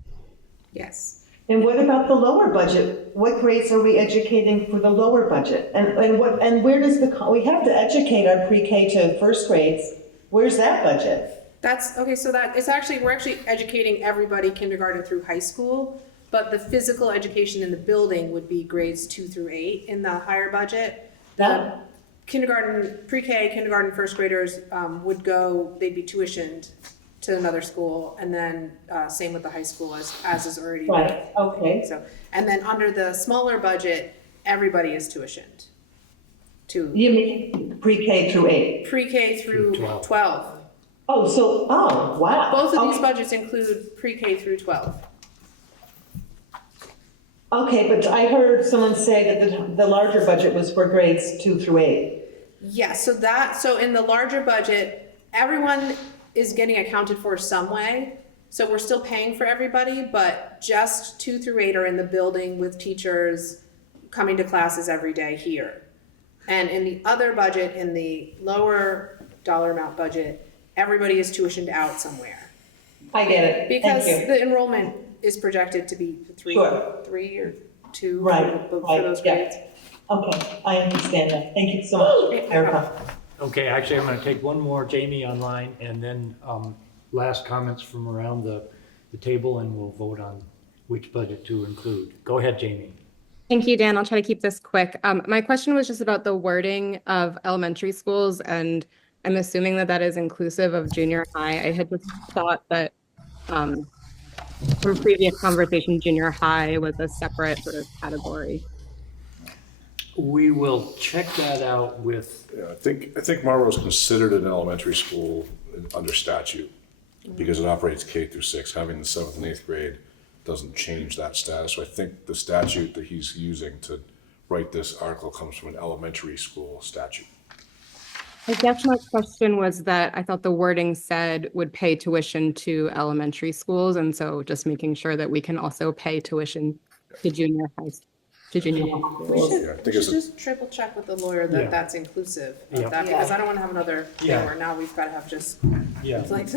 yes. And what about the lower budget? What grades are we educating for the lower budget? And where does we have to educate our pre-K to first grades. Where's that budget? That's okay. So we're actually educating everybody kindergarten through high school, but the physical education in the building would be grades 2 through 8 in the higher budget. The kindergarten, pre-K, kindergarten first graders they'd be tuitioned to another school, and then same with the high school as is already right. Okay. So, and then under the smaller budget, everybody is tuitioned. You mean pre-K through 8? Pre-K through 12. Oh, wow. Both of these budgets include pre-K through 12. Okay, but I heard someone say that the larger budget was for grades 2 through 8. Yes, so in the larger budget, everyone is getting accounted for some way. So we're still paying for everybody, but just 2 through 8 are in the building with teachers coming to classes every day here. And in the other budget, in the lower dollar amount budget, everybody is tuitioned out somewhere. I get it. Because Thank you. the enrollment is projected to be 3 or 2 right, for those grades. Okay, I understand that. Thank you so much, Erica. Okay, actually, I'm going to take one more, Jamie, online, and then last comments from around the table, and we'll vote on which budget to include. Go ahead, Jamie. Thank you, Dan. I'll try to keep this quick. My question was just about the wording of elementary schools, and I'm assuming that is inclusive of junior high. I had just thought that from previous conversation, junior high was a separate sort of category. We will check that out with. Yeah, I think Marlboro is considered an elementary school under statute because it operates K through 6. Having the 7th and 8th grade doesn't change that status. So I think the statute that he's using to write this article comes from an elementary school statute. I guess my question was that I thought the wording said would pay tuition to elementary schools, and so just making sure that we can also pay tuition to junior high schools. We should just triple check with the lawyer that that's inclusive of that, because I don't want to have another thing where now we've got to have just like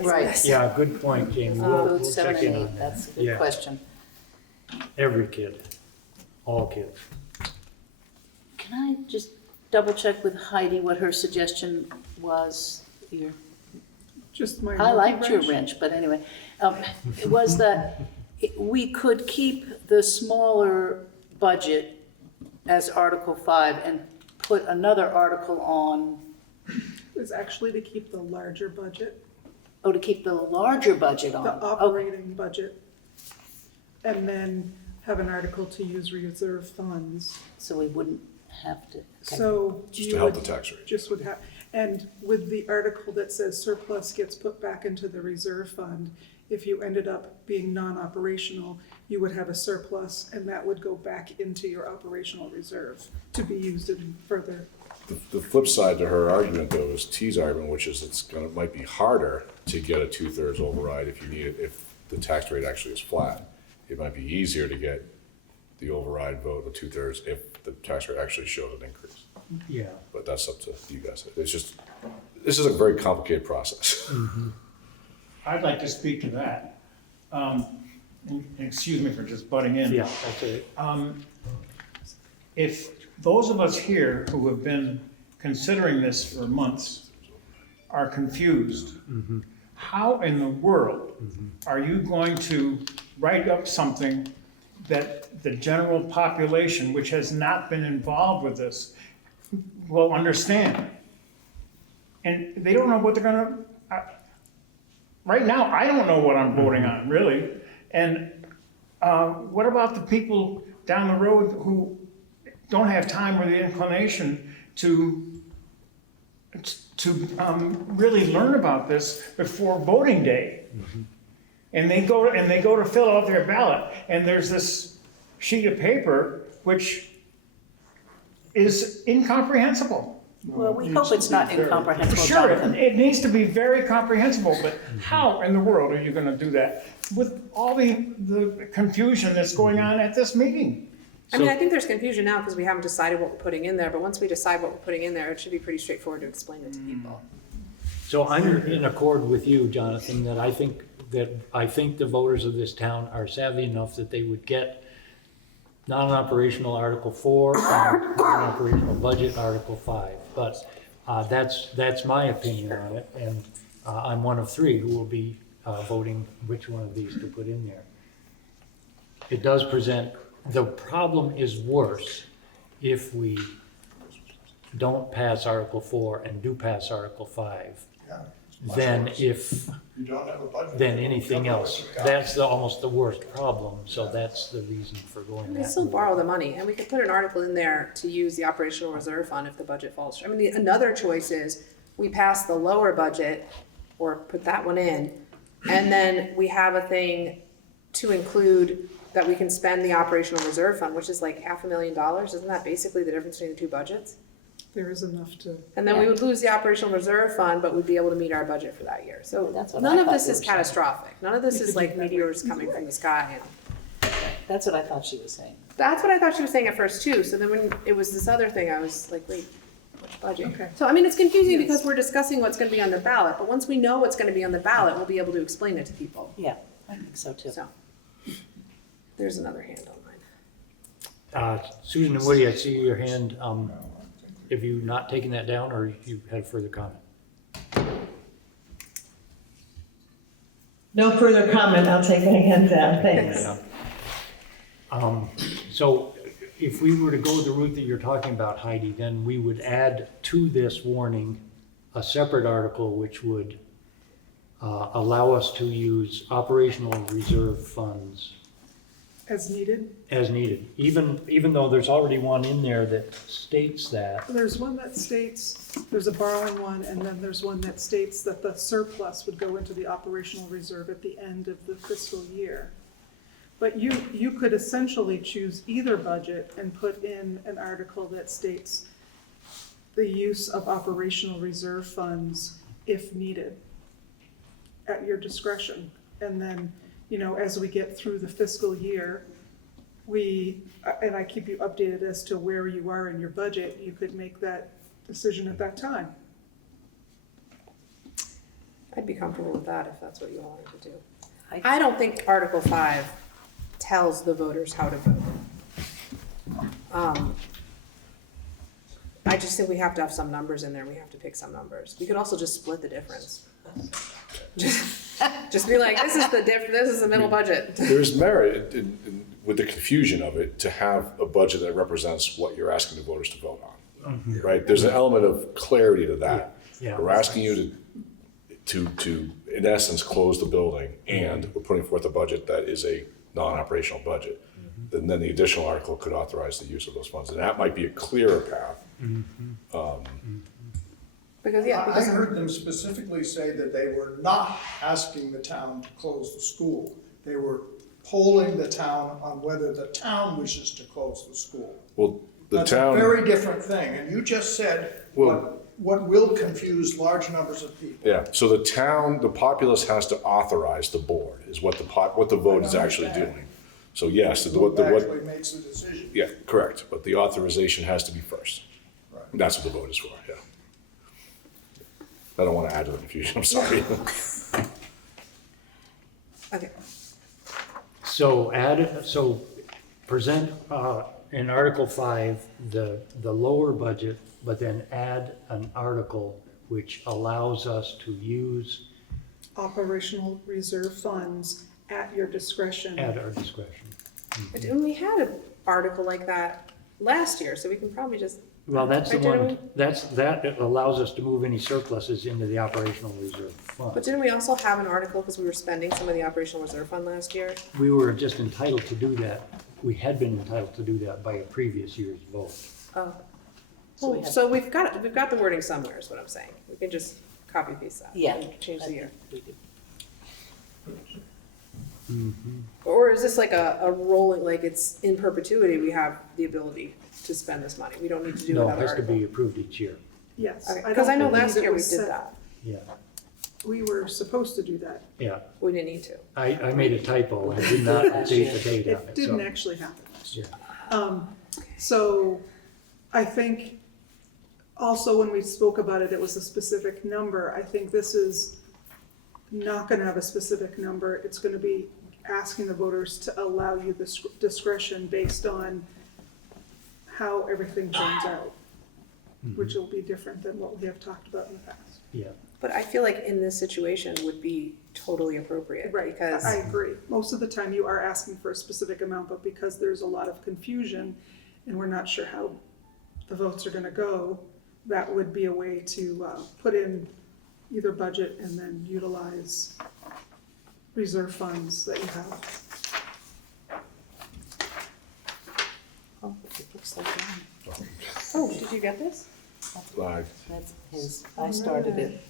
right. Yeah, good point, Jamie. We'll 7 check in and 8. on that. That's a good question. Every kid, all kids. Can I just double check with Heidi what her suggestion was here? Just my. I liked your wrench, but anyway, it was that we could keep the smaller budget as Article 5 and put another article on. It was actually to keep the larger budget. Oh, to keep the larger budget on. The operating budget. and then have an article to use reserve funds. So we wouldn't have to. So Just you to help would- the tax rate. Just would have, and with the article that says surplus gets put back into the reserve fund, if you ended up being non-operational, you would have a surplus, and that would go back into your operational reserve to be used in further. The flip side to her argument, though, is T's argument, which is might be harder to get a 2/3 override if you need it, if the tax rate actually is flat. It might be easier to get the override vote of 2/3 if the tax rate actually showed an increase. Yeah. But that's up to you guys. This is a very complicated process. I'd like to speak to that. And excuse me for just butting in. Yeah, that's it. If those of us here who have been considering this for months are confused, how in the world are you going to write up something that the general population, which has not been involved with this, will understand? And they don't know what they're gonna, right now, I don't know what I'm voting on, really. And what about the people down the road who don't have time or the inclination to really learn about this before voting day? And they go to fill out their ballot, and there's this sheet of paper which is incomprehensible. Well, we hope it's not incomprehensible. Sure, Jonathan. it needs to be very comprehensible, but how in the world are you gonna do that with all the confusion that's going on at this meeting? I mean, I think there's confusion now because we haven't decided what we're putting in there, but once we decide what we're putting in there, it should be pretty straightforward to explain it to people. So I'm in accord with you, Jonathan, that I think the voters of this town are savvy enough that they would get non-operational Article 4 and non-operational budget Article 5. But that's my opinion on it, and I'm one of 3 who will be voting which one of these to put in there. It does present, the problem is worse if we don't pass Article 4 and do pass Article 5 than if You don't have a budget. than anything else. That's almost the worst problem, so that's the reason for going We that can still route. borrow the money, and we could put an article in there to use the operational reserve fund if the budget falls short. I mean, another choice is we pass the lower budget, or put that one in, and then we have a thing to include that we can spend the operational reserve fund, which is like $500,000. Isn't that basically the difference between the two budgets? There is enough to. And then we would lose the operational reserve fund, but we'd be able to meet our budget for that year. So That's what none I of thought this you is were saying. catastrophic. None of this is like meteors coming from the sky. That's what I thought she was saying. That's what I thought she was saying at first too. So then when it was this other thing, I was like, wait, which budget? Okay. So I mean, it's confusing because we're discussing what's gonna be on the ballot, but once we know what's gonna be on the ballot, we'll be able to explain it to people. Yeah, I think so too. So, there's another hand on mine. Susan and Woody, I see your hand. Have you not taken that down, or you had further comment? No further comment, I'll take my hand down, thanks. Yeah. So if we were to go the route that you're talking about, Heidi, then we would add to this warning a separate article which would allow us to use operational reserve funds As needed. as needed, even though there's already one in there that states that. There's one that states, there's a borrowing one, and then there's one that states that the surplus would go into the operational reserve at the end of the fiscal year. But you could essentially choose either budget and put in an article that states the use of operational reserve funds if needed at your discretion. And then, as we get through the fiscal year, and I keep you updated as to where you are in your budget, you could make that decision at that time. I'd be comfortable with that if that's what you wanted to do. I don't think Article 5 tells the voters how to vote. I just think we have to have some numbers in there. We have to pick some numbers. We could also just split the difference. Just be like, this is the middle budget. There's merit with the confusion of it to have a budget that represents what you're asking the voters to vote on, right? There's an element of clarity to that. Yeah. We're asking you to in essence close the building, and we're putting forth a budget that is a non-operational budget. And then the additional article could authorize the use of those funds, and that might be a clearer path. Because, yeah, I because heard them specifically say that they were not asking the town to close the school. They were polling the town on whether the town wishes to close the school. Well, the That's town. a very different thing, and you just said what will confuse large numbers of people. Yeah, so the town, the populace has to authorize the board, is what the vote is actually doing. So yes, Who actually makes the decision. yeah, correct, but the authorization has to be first. Right. That's what the vote is for, yeah. I don't want to add to the confusion, I'm sorry. okay. So present, in Article 5, the lower budget, but then add an article which allows us to use Operational reserve funds at your discretion. at our discretion. But we had an article like that last year, so we can probably just. Well, that's the Right, didn't one, that allows us to move any surpluses into the operational reserve But fund. didn't we also have an article because we were spending some of the operational reserve fund last year? We were just entitled to do that. We had been entitled to do that by a previous year's vote. Oh. So we've got the wording somewhere is what I'm saying. We can just copy paste that. Yeah. And change the year. Mm-hmm. Or is this like a rolling, like it's in perpetuity, we have the ability to spend this money? We don't need to do No, it another has to article? be approved each year. Yes. Okay, don't because I know believe last it year we was did set- that. Yeah, We were supposed to do that. yeah. We didn't need to. I made a typo and did not update the date on It it, didn't so. actually happen last year. Yeah. So I think also when we spoke about it, it was a specific number. I think this is not gonna have a specific number. It's gonna be asking the voters to allow you this discretion based on how everything turns out, which will be different than what we have talked about in the past. Yeah. But I feel like in this situation would be totally appropriate. Right, Because I agree. Most of the time you are asking for a specific amount, but because there's a lot of confusion and we're not sure how the votes are gonna go, that would be a way to put in either budget and then utilize reserve funds that you have. Oh, it looks like mine. Oh, did you get this? Like, That's his. I started it.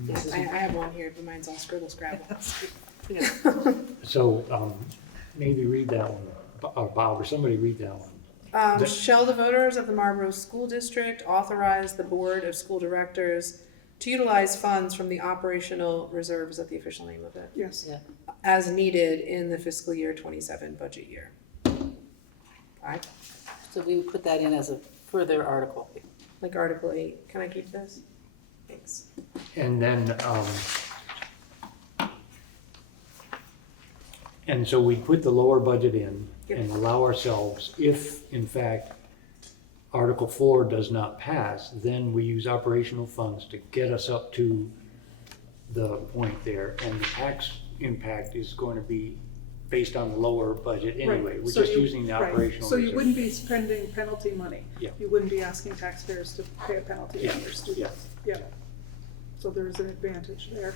This is- I have one here, but mine's all scribble scrabble. So, maybe read that one, or Bob, or somebody read that one. Shall the voters of the Marlboro School District authorize the Board of School Directors to utilize funds from the operational reserve, is that the official name of it? Yes. Yeah. As needed in the fiscal year 27 budget year. Right? So we would put that in as a further article. Like Article 8. Can I keep this? Thanks. And then, and so we put the lower budget in and allow ourselves, if in fact Article 4 does not pass, then we use operational funds to get us up to the point there. And the tax impact is going to be based on the lower budget anyway. We're So just you- using the right. operational So you reserve. wouldn't be spending penalty money. Yeah. You wouldn't be asking taxpayers to pay a penalty Yeah. on their students. Yeah. So there's an advantage there.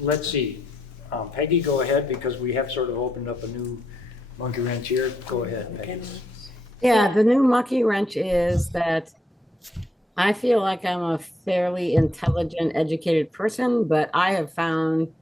Let's see, Peggy, go ahead, because we have sort of opened up a new monkey wrench here. Go ahead, Peggy. Yeah, the new mucky wrench is that I feel like I'm a fairly intelligent, educated person, but I have found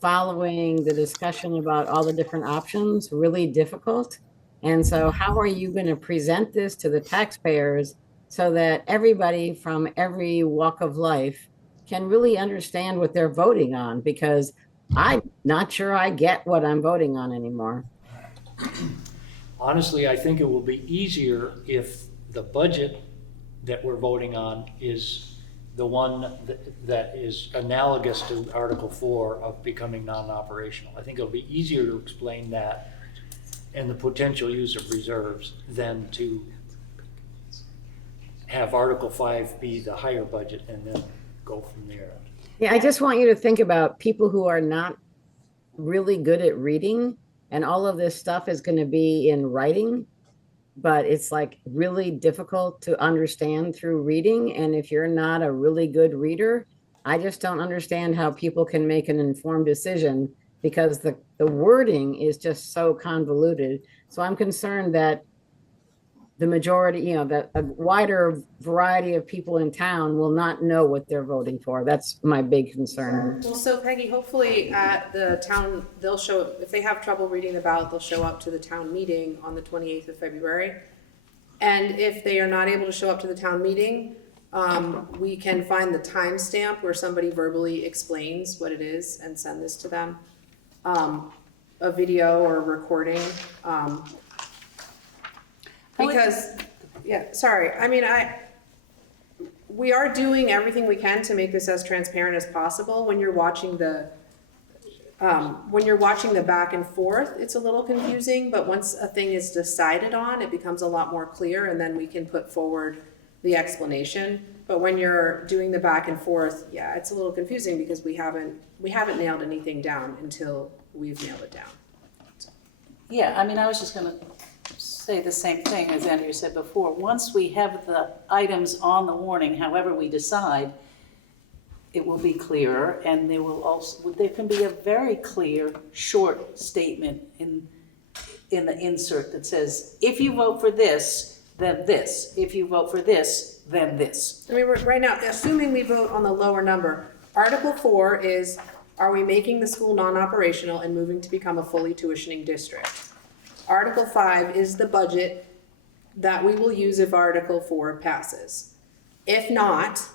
following the discussion about all the different options really difficult. And so how are you going to present this to the taxpayers so that everybody from every walk of life can really understand what they're voting on? Because I'm not sure I get what I'm voting on anymore. Honestly, I think it will be easier if the budget that we're voting on is the one that is analogous to Article 4 of becoming non-operational. I think it'll be easier to explain that and the potential use of reserves than to have Article 5 be the higher budget and then go from there. Yeah, I just want you to think about people who are not really good at reading, and all of this stuff is going to be in writing, but it's like really difficult to understand through reading. And if you're not a really good reader, I just don't understand how people can make an informed decision because the wording is just so convoluted. So I'm concerned that the majority, that a wider variety of people in town will not know what they're voting for. That's my big concern. Well, so Peggy, hopefully at the town, they'll show, if they have trouble reading the ballot, they'll show up to the town meeting on the 28th of February. And if they are not able to show up to the town meeting, we can find the timestamp where somebody verbally explains what it is and send this to them. A video or a recording. Because, yeah, sorry, I mean, we are doing everything we can to make this as transparent as possible. When you're watching the back and forth, it's a little confusing, but once a thing is decided on, it becomes a lot more clear, and then we can put forward the explanation. But when you're doing the back and forth, yeah, it's a little confusing because we haven't nailed anything down until we've nailed it down. Yeah, I mean, I was just gonna say the same thing as Andrew said before. Once we have the items on the warning, however we decide, it will be clearer, and there can be a very clear, short statement in the insert that says, if you vote for this, then this. If you vote for this, then this. I mean, right now, assuming we vote on the lower number, Article 4 is, are we making the school non-operational and moving to become a fully tuitioning district? Article 5 is the budget that we will use if Article 4 passes. If not,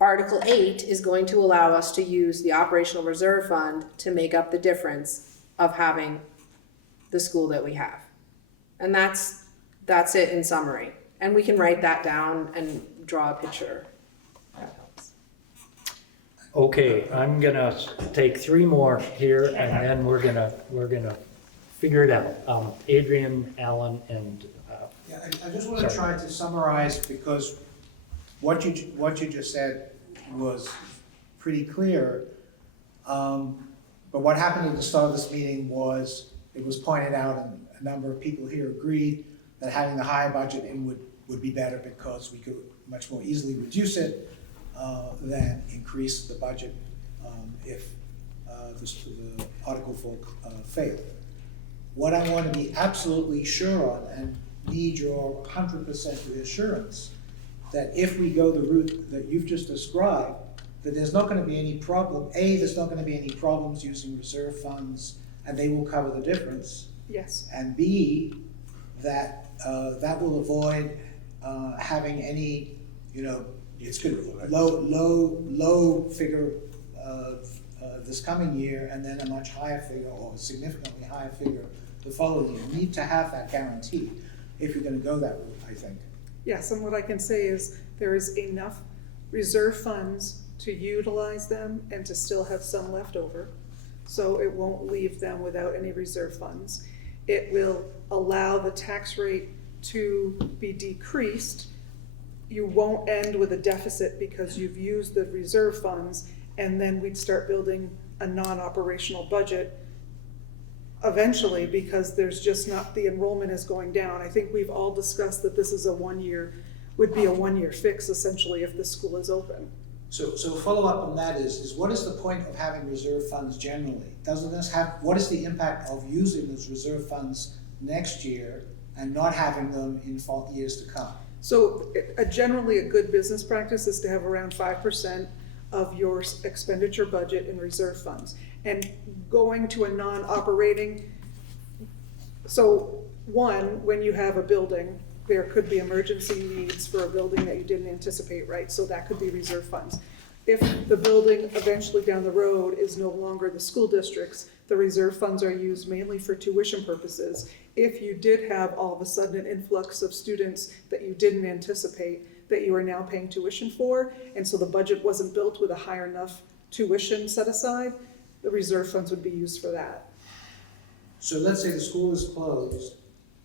Article 8 is going to allow us to use the operational reserve fund to make up the difference of having the school that we have. And that's it in summary. And we can write that down and draw a picture. That helps. Okay, I'm gonna take three more here, and then we're gonna figure it out. Adrian, Alan, and Yeah, I just want to try to summarize, because what you just said was pretty clear. But what happened at the start of this meeting was, it was pointed out, and a number of people here agreed, that having the higher budget in would be better because we could much more easily reduce it than increase the budget if the Article 4 failed. What I want to be absolutely sure on, and need your 100% reassurance, that if we go the route that you've just described, that there's not going to be any problem. A, there's not going to be any problems using reserve funds, and they will cover the difference. Yes. And B, that that will avoid having any, it's good, low figure this coming year, and then a much higher figure, or a significantly higher figure the following year. You need to have that guarantee if you're going to go that route, I think. Yes, and what I can say is there is enough reserve funds to utilize them and to still have some left over. So it won't leave them without any reserve funds. It will allow the tax rate to be decreased. You won't end with a deficit because you've used the reserve funds, and then we'd start building a non-operational budget eventually, because there's just not, the enrollment is going down. I think we've all discussed that this is would be a one-year fix essentially if the school is open. So follow up on that is what is the point of having reserve funds generally? What is the impact of using those reserve funds next year and not having them in years to come? So generally a good business practice is to have around 5% of your expenditure budget in reserve funds. And going to a non-operating, so one, when you have a building, there could be emergency needs for a building that you didn't anticipate, right? So that could be reserve funds. If the building eventually down the road is no longer the school district's, the reserve funds are used mainly for tuition purposes. If you did have all of a sudden an influx of students that you didn't anticipate, that you are now paying tuition for, and so the budget wasn't built with a higher enough tuition set aside, the reserve funds would be used for that. So let's say the school is closed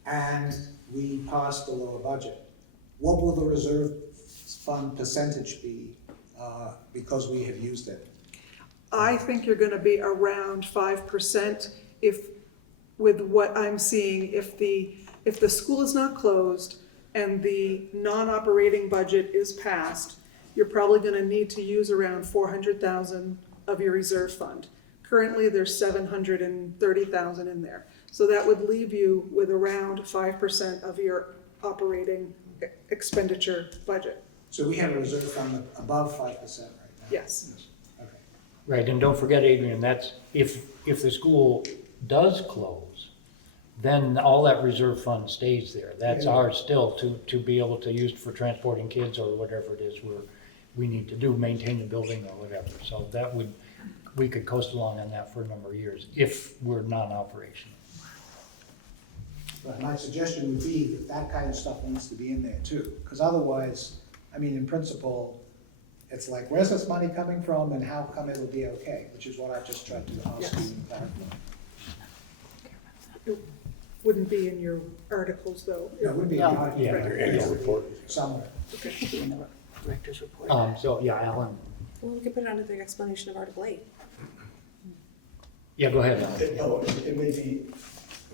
and we pass the lower budget. What will the reserve fund percentage be because we have used it? I think you're going to be around 5% with what I'm seeing, if the school is not closed and the non-operating budget is passed, you're probably gonna need to use around 400,000 of your reserve fund. Currently, there's 730,000 in there. So that would leave you with around 5% of your operating expenditure budget. So we have a reserve fund above 5% right now? Yes. Okay. Right, and don't forget, Adrian, that's, if the school does close, then all that reserve fund stays there. That's Yeah. ours still to be able to use for transporting kids or whatever it is we need to do, maintain the building or whatever. So that would, we could coast along on that for a number of years if we're non-operational. But my suggestion would be that that kind of stuff needs to be in there too, because otherwise, I mean, in principle, it's like, where's this money coming from and how come it will be okay, which is what I just tried to ask you and clarify. It wouldn't be in your articles, though. Yeah, it would be in the article. Yeah. Your annual report. Somewhere. In the director's report. So, yeah, Alan, Well, we could put it under the explanation of Article 8. yeah, go ahead. No, it may be,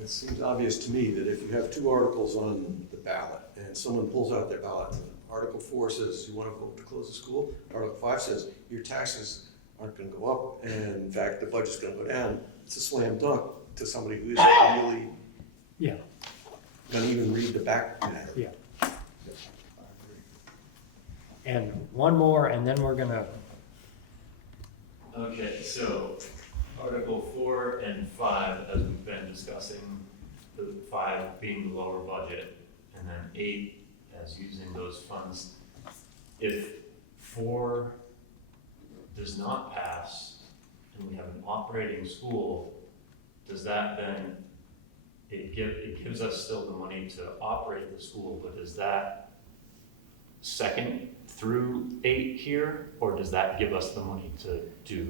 it seems obvious to me that if you have two articles on the ballot and someone pulls out their ballot, and Article 4 says you want to vote to close the school, Article 5 says your taxes aren't going to go up, and in fact, the budget's going to go down, it's a slam dunk to somebody who isn't really Yeah, going to even read the back matter. yeah. And one more, and then we're gonna, Okay, so Article 4 and 5, as we've been discussing, the 5 being the lower budget, and then 8 as using those funds. If 4 does not pass, and we have an operating school, does that then, it gives us still the money to operate the school, but is that second through 8 here, or does that give us the money to do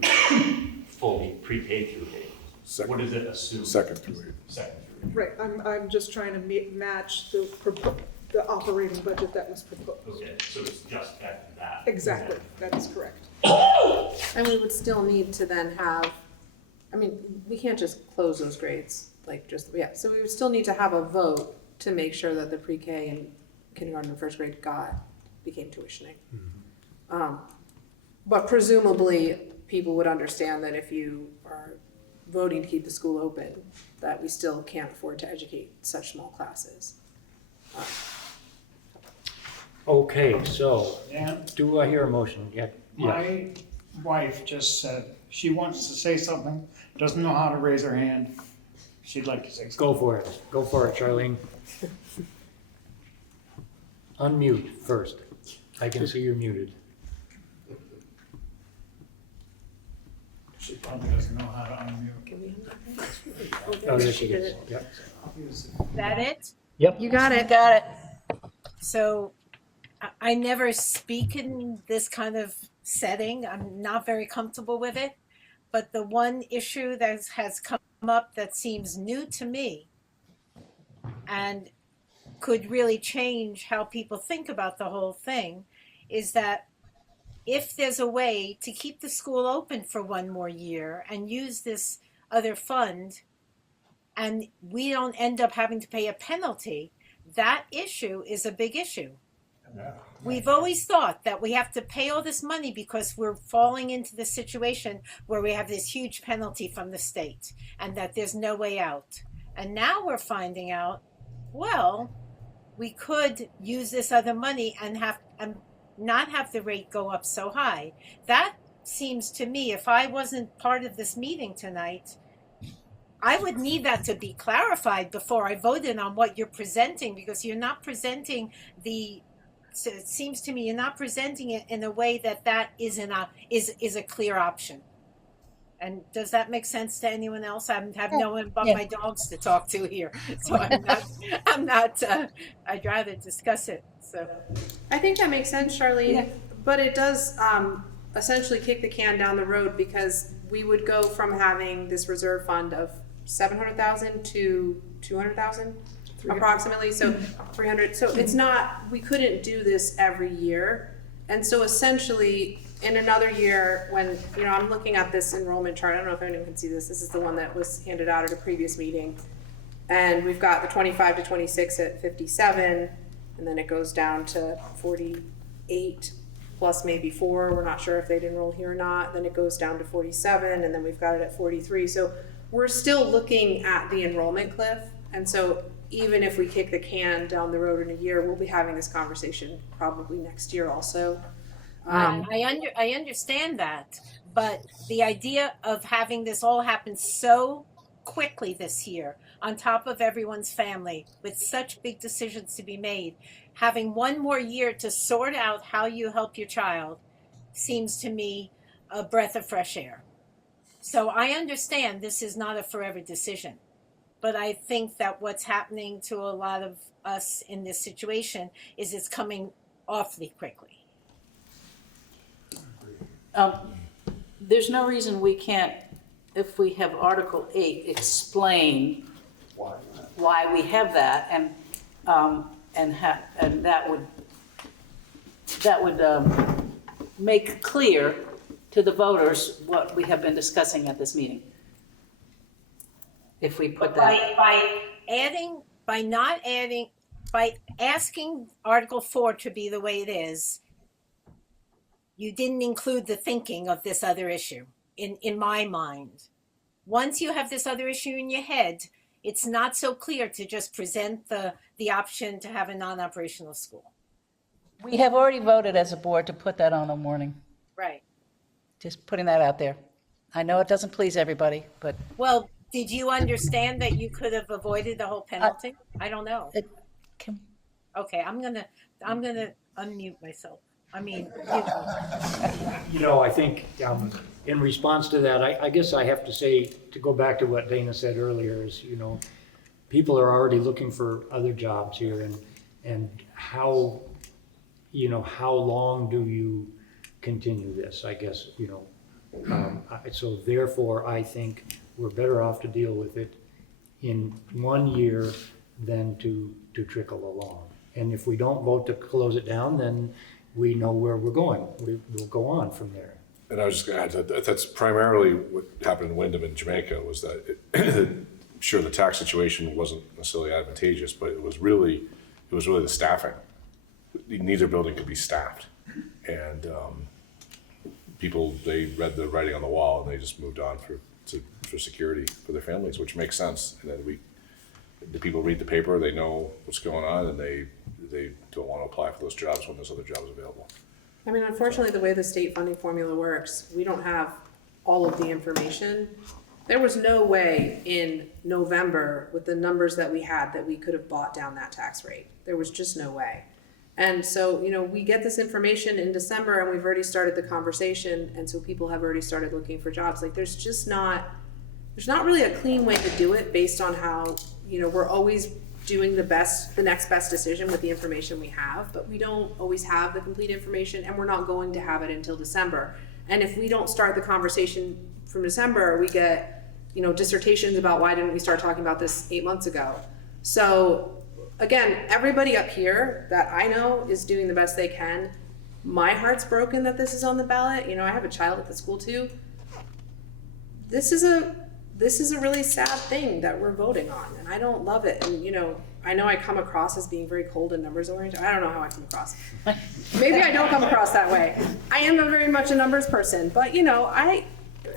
fully pre-K through 8? What does it assume? Second through 8. Second through 8. Right, I'm just trying to match the operating budget that was proposed. Okay, so it's just that. Exactly, that is correct. And we would still need to then have, I mean, we can't just close those grades, like just, yeah, so we would still need to have a vote to make sure that the pre-K and kindergarten and first grade became tuitioning. But presumably, people would understand that if you are voting to keep the school open, that we still can't afford to educate such small classes. okay, so, Dan, do I hear a motion? Yeah. my wife just said she wants to say something, doesn't know how to raise her hand. She'd like to say something. Go for it, Charlene. Unmute first. I can see you're muted. She probably doesn't know how to unmute. Oh, there she is. Yep. That it? Yep. You got it. Got it. So I never speak in this kind of setting. I'm not very comfortable with it. But the one issue that has come up that seems new to me and could really change how people think about the whole thing is that if there's a way to keep the school open for one more year and use this other fund and we don't end up having to pay a penalty, that issue is a big issue. We've always thought that we have to pay all this money because we're falling into the situation where we have this huge penalty from the state and that there's no way out. And now we're finding out, well, we could use this other money and not have the rate go up so high. That seems to me, if I wasn't part of this meeting tonight, I would need that to be clarified before I voted on what you're presenting, because you're not presenting so it seems to me you're not presenting it in a way that is a clear option. And does that make sense to anyone else? I have no one but my dogs to talk to here, so I'm not. I'd rather discuss it. So I think that makes sense, Charlene, but it does essentially kick the can down the road, because we would go from having this reserve fund of 700,000 to 200,000 approximately, so 300. So it's not, we couldn't do this every year. And so essentially in another year, when, you know, I'm looking at this enrollment chart, I don't know if anyone can see this. This is the one that was handed out at a previous meeting. And we've got the 25 to 26 at 57, and then it goes down to 48 plus maybe 4, we're not sure if they'd enroll here or not, then it goes down to 47, and then we've got it at 43. So we're still looking at the enrollment cliff, and so even if we kick the can down the road in a year, we'll be having this conversation probably next year also. I understand that, but the idea of having this all happen so quickly this year, on top of everyone's family, with such big decisions to be made, having one more year to sort out how you help your child seems to me a breath of fresh air. So I understand this is not a forever decision, but I think that what's happening to a lot of us in this situation is it's coming awfully quickly. There's no reason we can't, if we have Article 8, explain why we have that, and that would make clear to the voters what we have been discussing at this meeting. If we put that by asking Article 4 to be the way it is, you didn't include the thinking of this other issue in my mind. Once you have this other issue in your head, it's not so clear to just present the option to have a non-operational school. We have already voted as a board to put that on a warning. Right. Just putting that out there. I know it doesn't please everybody, but. Well, did you understand that you could have avoided the whole penalty? I don't know. Okay, I'm gonna unmute myself. I mean, I think in response to that, I guess I have to say, to go back to what Dana said earlier, is, people are already looking for other jobs here, and how long do you continue this, I guess, so therefore I think we're better off to deal with it in 1 year than to trickle along. And if we don't vote to close it down, then we know where we're going. We'll go on from there. And I was just going to add that that's primarily what happened in Wyndham and Jamaica, was that sure, the tax situation wasn't necessarily advantageous, but it was really the staffing. Neither building could be staffed, and people, they read the writing on the wall and they just moved on for security for their families, which makes sense. And then the people read the paper, they know what's going on, and they don't want to apply for those jobs when there's other jobs available. I mean, unfortunately, the way the state funding formula works, we don't have all of the information. There was no way in November, with the numbers that we had, that we could have bought down that tax rate. There was just no way. And so, we get this information in December, and we've already started the conversation, and so people have already started looking for jobs. Like, there's not really a clean way to do it based on how, we're always doing the next best decision with the information we have, but we don't always have the complete information, and we're not going to have it until December. And if we don't start the conversation from December, we get, dissertations about why didn't we start talking about this 8 months ago. So again, everybody up here that I know is doing the best they can. My heart's broken that this is on the ballot. I have a child at the school too. This is a really sad thing that we're voting on, and I don't love it. And I know I come across as being very cold and numbers oriented. I don't know how I come across. Maybe I don't come across that way. I am very much a numbers person, but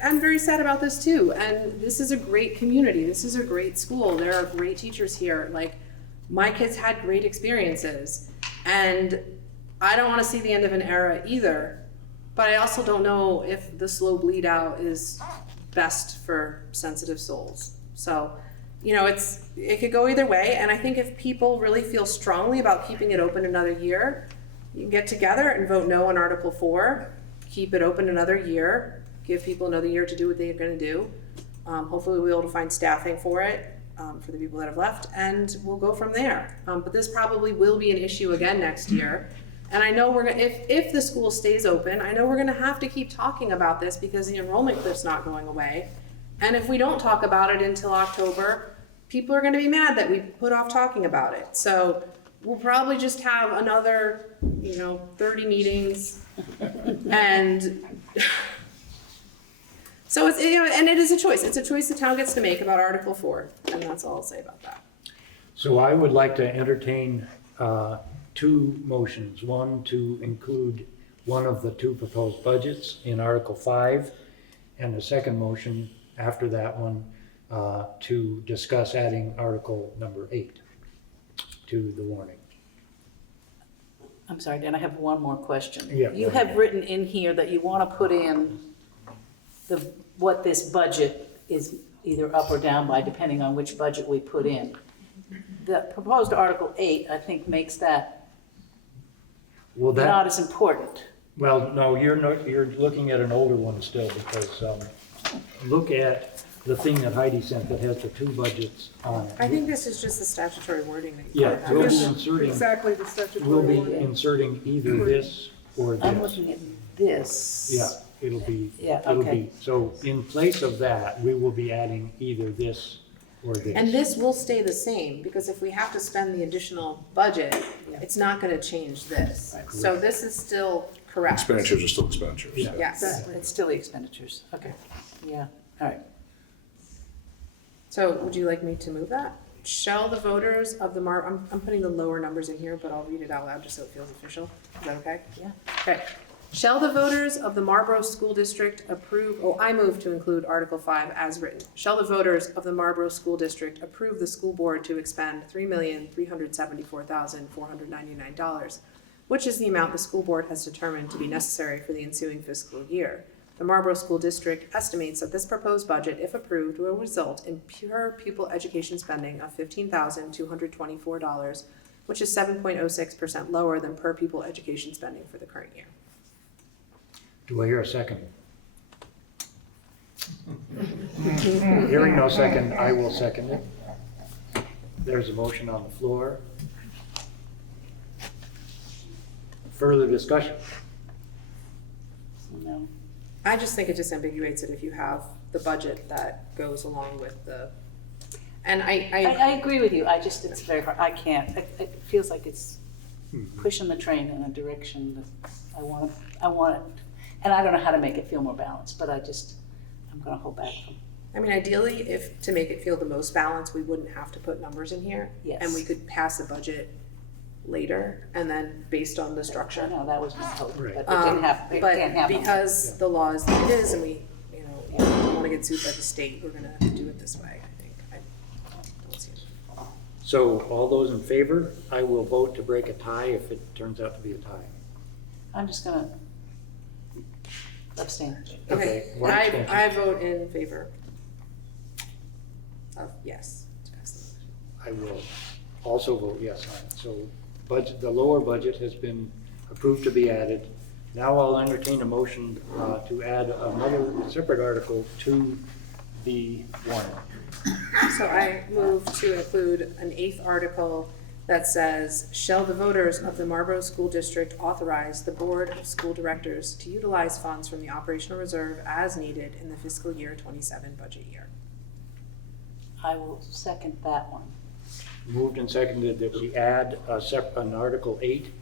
I'm very sad about this too. And this is a great community. This is a great school. There are great teachers here. Like, my kids had great experiences, and I don't want to see the end of an era either. But I also don't know if the slow bleed out is best for sensitive souls. So, it could go either way. And I think if people really feel strongly about keeping it open another year, you can get together and vote no on Article 4, keep it open another year, give people another year to do what they're going to do. Hopefully we'll be able to find staffing for it, for the people that have left, and we'll go from there. But this probably will be an issue again next year. And I know if the school stays open, I know we're gonna have to keep talking about this because the enrollment cliff's not going away. And if we don't talk about it until October, people are gonna be mad that we put off talking about it. So we'll probably just have another, 30 meetings. And so it's, and it is a choice. It's a choice the town gets to make about Article 4. And that's all I'll say about that. So I would like to entertain 2 motions. One, to include one of the two proposed budgets in Article 5, and the second motion after that one to discuss adding Article number 8 to the warning. I'm sorry, Dan, I have one more question. Yeah, You go ahead. have written in here that you want to put in what this budget is either up or down by, depending on which budget we put in. The proposed Article 8, I think, makes that Well, that, not as important. well, no, you're looking at an older one still, because look at the thing that Heidi sent that has the two budgets on it. I think this is just the statutory wording that you Yeah, put out. we'll be inserting, Exactly the statutory we'll be wording. inserting either this or I'm this. looking at this. Yeah, it'll be, Yeah, it'll okay. be, so in place of that, we will be adding either this or this. And this will stay the same, because if we have to spend the additional budget, it's not gonna change this. So this is still correct. Expenditures are still expenditures. Yeah. Yes. It's still the expenditures. Okay. Yeah, all right. So would you like me to move that? Shall the voters of the I'm putting the lower numbers in here, but I'll read it out loud just so it feels official. Is that okay? Yeah. Okay. Shall the voters of the Marlboro School District approve, I move to include Article 5 as written. Shall the voters of the Marlboro School District approve the school board to expend $3,374,499, which is the amount the school board has determined to be necessary for the ensuing fiscal year? The Marlboro School District estimates that this proposed budget, if approved, will result in pure pupil education spending of $15,224, which is 7.06% lower than per pupil education spending for the current year. Do I hear a second? Hearing no second, I will second it. There's a motion on the floor. Further discussion? No. I just think it disambiguates it if you have the budget that goes along with the, and I agree with you. It's very hard. I can't. It feels like it's pushing the train in a direction that I want it. And I don't know how to make it feel more balanced, but I'm going to hold back from. I mean, ideally, if, to make it feel the most balanced, we wouldn't have to put numbers in here. Yes. And we could pass a budget later, and then based on the structure. I know, that was my hope, but Right. it didn't happen. It can't But happen. because the law is what it is, and we don't wanna get sued by the state, we're gonna do it this way, I think. I don't see it. So all those in favor, I will vote to break a tie if it turns out to be a tie. I'm just going to abstain. Okay, one abstention. I vote in favor of yes. I will also vote yes on it. So the lower budget has been approved to be added. Now I'll entertain a motion to add another separate article to the warrant. So I move to include an 8th article that says, shall the voters of the Marlboro School District authorize the Board of School Directors to utilize funds from the operational reserve as needed in the fiscal year 27 budget year? I will second that one. Moved and seconded that we add an Article 8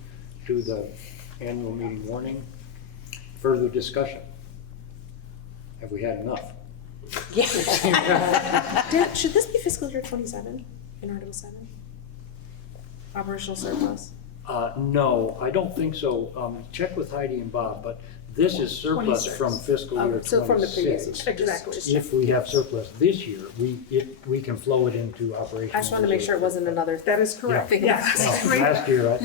to the annual meeting warning. Further discussion? Have we had enough? Should this be fiscal year 27 in Article 7? Operational surplus? No, I don't think so. Check with Heidi and Bob, but this is surplus 26. from fiscal year 26. So from the previous year. Exactly. If we have surplus this year, we can flow it into operational. I just wanted to make sure it wasn't another. That is correct. thing. Yes. No, last year,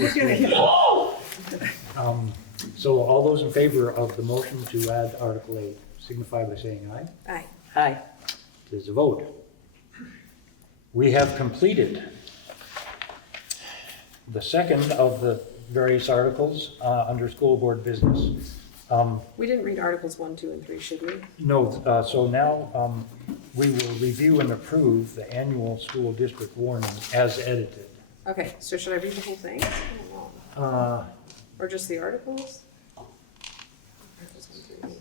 so all those in favor of the motion to add Article 8 signify by saying aye. Aye. Aye. It is a vote. We have completed the second of the various articles under school board business. We didn't read Articles 1, 2, and 3, should we? No, so now we will review and approve the annual school district warning as edited. Okay, so should I read the whole thing? I don't know. Or just the articles? Articles 1 through 8.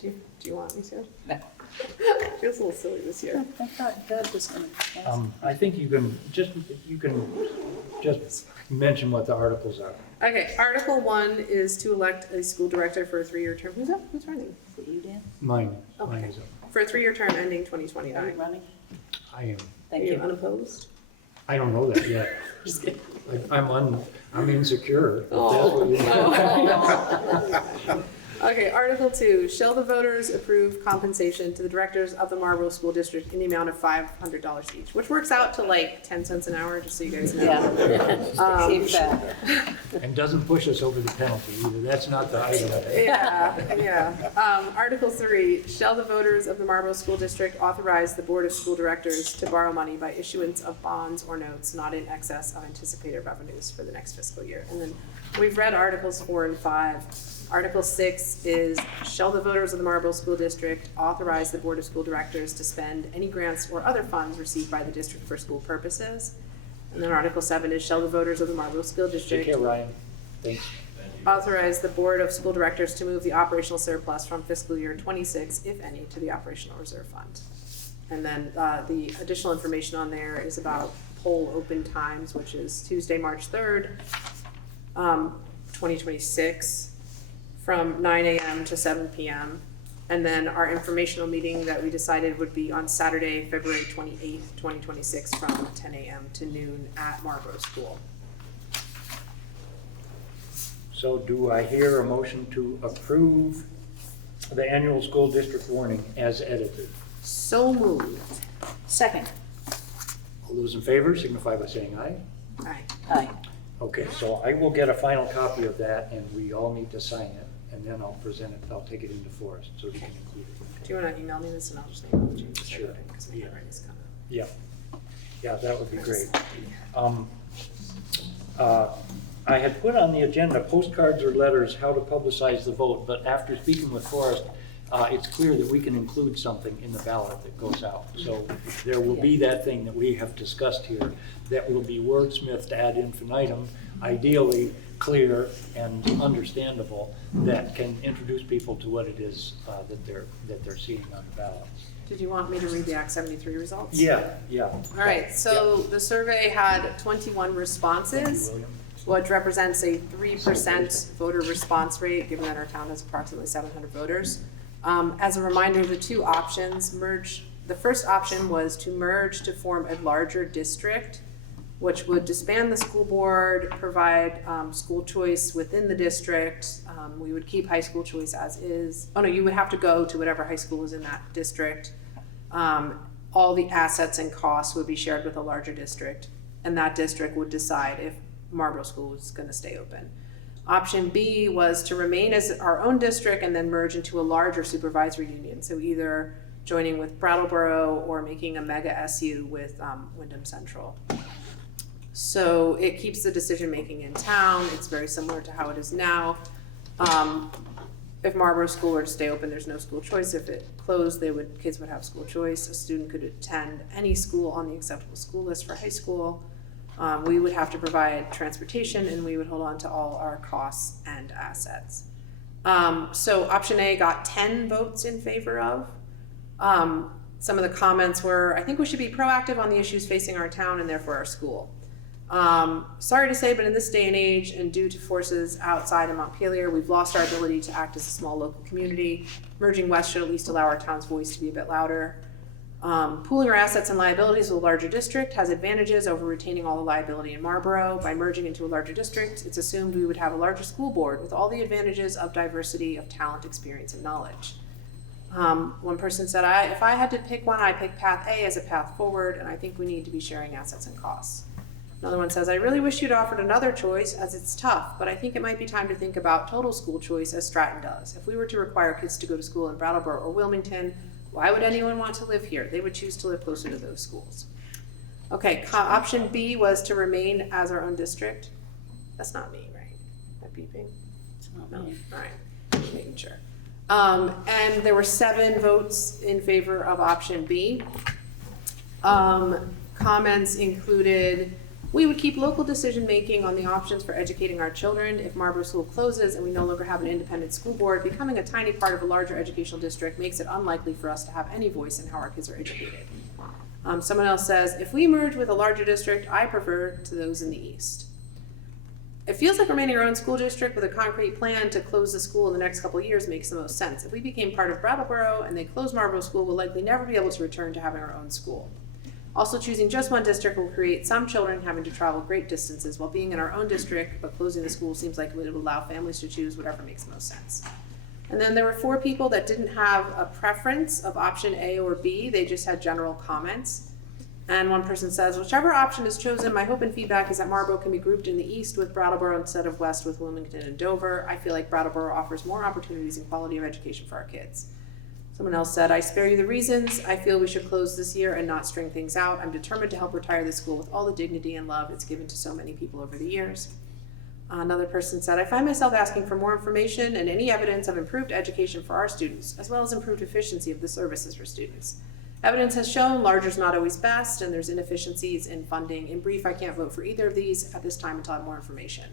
Do you want me to? No. Feels a little silly this year. I thought Doug was going to. I think you can just mention what the articles are. Okay, Article 1 is to elect a school director for a 3-year term. Who's up? Who's running? Is it you, Dan? Mine Okay. is up. For a 3-year term ending Are you 2029. running? I am. Are Thank you you. unopposed? I don't know that yet. Just kidding. I'm insecure. If Oh, that's what you Okay, Article 2, shall the voters approve compensation to the directors of the Marlboro School District in the amount of $500 each, which works out to like 10 cents an hour, just so you guys know. Yeah. Keep that. And doesn't push us over the penalty either. That's not the item. Yeah. Article 3, shall the voters of the Marlboro School District authorize the Board of School Directors to borrow money by issuance of bonds or notes not in excess of anticipated revenues for the next fiscal year? And then we've read Articles 4 and 5. Article 6 is, shall the voters of the Marlboro School District authorize the Board of School Directors to spend any grants or other funds received by the district for school purposes? And then Article 7 is, shall the voters of the Marlboro School District Take care, Ryan. Thanks. authorize the Board of School Directors to move the operational surplus from fiscal year 26, if any, to the operational reserve fund? And then the additional information on there is about poll open times, which is Tuesday, March 3rd, 2026. From 9 a.m. to 7 p.m. And then our informational meeting that we decided would be on Saturday, February 28th, 2026, from 10 a.m. to noon at Marlboro School. So do I hear a motion to approve the annual school district warning as edited? So moved. Second. All those in favor signify by saying aye. Aye. Aye. Okay, so I will get a final copy of that and we all need to sign it. And then I'll present it, I'll take it into Forrest so we can include it. Do you want to email me this and I'll just email it to you? Sure. Because my handwriting is kind of. Yeah, yeah, that would be great. I had put on the agenda postcards or letters, how to publicize the vote, but after speaking with Forrest, it's clear that we can include something in the ballot that goes out. So there will be that thing that we have discussed here that will be wordsmithed ad infinitum, ideally clear and understandable, that can introduce people to what it is that they're seeing on the ballots. Did you want me to read the Act 73 results? Yeah. All right, so the survey had 21 responses, which represents a 3% voter response rate, given that our town has approximately 700 voters. As a reminder, the two options merge. The first option was to merge to form a larger district, which would disband the school board, provide school choice within the district. We would keep high school choice as is. Oh no, you would have to go to whatever high school is in that district. All the assets and costs would be shared with a larger district, and that district would decide if Marlboro School was going to stay open. Option B was to remain as our own district and then merge into a larger supervisory union. So either joining with Brattleboro or making a mega SU with Wyndham Central. So it keeps the decision making in town. It's very similar to how it is now. If Marlboro School were to stay open, there's no school choice. If it closed, kids would have school choice. A student could attend any school on the acceptable school list for high school. We would have to provide transportation, and we would hold on to all our costs and assets. So option A got 10 votes in favor of. Some of the comments were, I think we should be proactive on the issues facing our town and therefore our school. Sorry to say, but in this day and age, and due to forces outside of Montpelier, we've lost our ability to act as a small local community. Merging west should at least allow our town's voice to be a bit louder. Pooling our assets and liabilities with a larger district has advantages over retaining all the liability in Marlboro. By merging into a larger district, it's assumed we would have a larger school board with all the advantages of diversity of talent, experience, and knowledge. One person said, if I had to pick one, I'd pick path A as a path forward, and I think we need to be sharing assets and costs. Another one says, I really wish you'd offered another choice, as it's tough, but I think it might be time to think about total school choice as Stratton does. If we were to require kids to go to school in Brattleboro or Wilmington, why would anyone want to live here? They would choose to live closer to those schools. Okay, option B was to remain as our own district. That's not me, right? Am I beeping? No, all right, just making sure. And there were 7 votes in favor of option B. Comments included, we would keep local decision-making on the options for educating our children. If Marlboro School closes and we no longer have an independent school board, becoming a tiny part of a larger educational district makes it unlikely for us to have any voice in how our kids are educated. Someone else says, if we merge with a larger district, I prefer to those in the east. It feels like remaining our own school district with a concrete plan to close the school in the next couple of years makes the most sense. If we became part of Brattleboro and they close Marlboro School, we'll likely never be able to return to having our own school. Also, choosing just one district will create some children having to travel great distances while being in our own district, but closing the school seems like it would allow families to choose whatever makes most sense. And then there were 4 people that didn't have a preference of option A or B, they just had general comments. And one person says, whichever option is chosen, my hope and feedback is that Marlboro can be grouped in the east with Brattleboro instead of west with Wilmington and Dover. I feel like Brattleboro offers more opportunities and quality of education for our kids. Someone else said, I spare you the reasons. I feel we should close this year and not string things out. I'm determined to help retire this school with all the dignity and love it's given to so many people over the years. Another person said, I find myself asking for more information and any evidence of improved education for our students, as well as improved efficiency of the services for students. Evidence has shown larger is not always best, and there's inefficiencies in funding. In brief, I can't vote for either of these at this time until I have more information.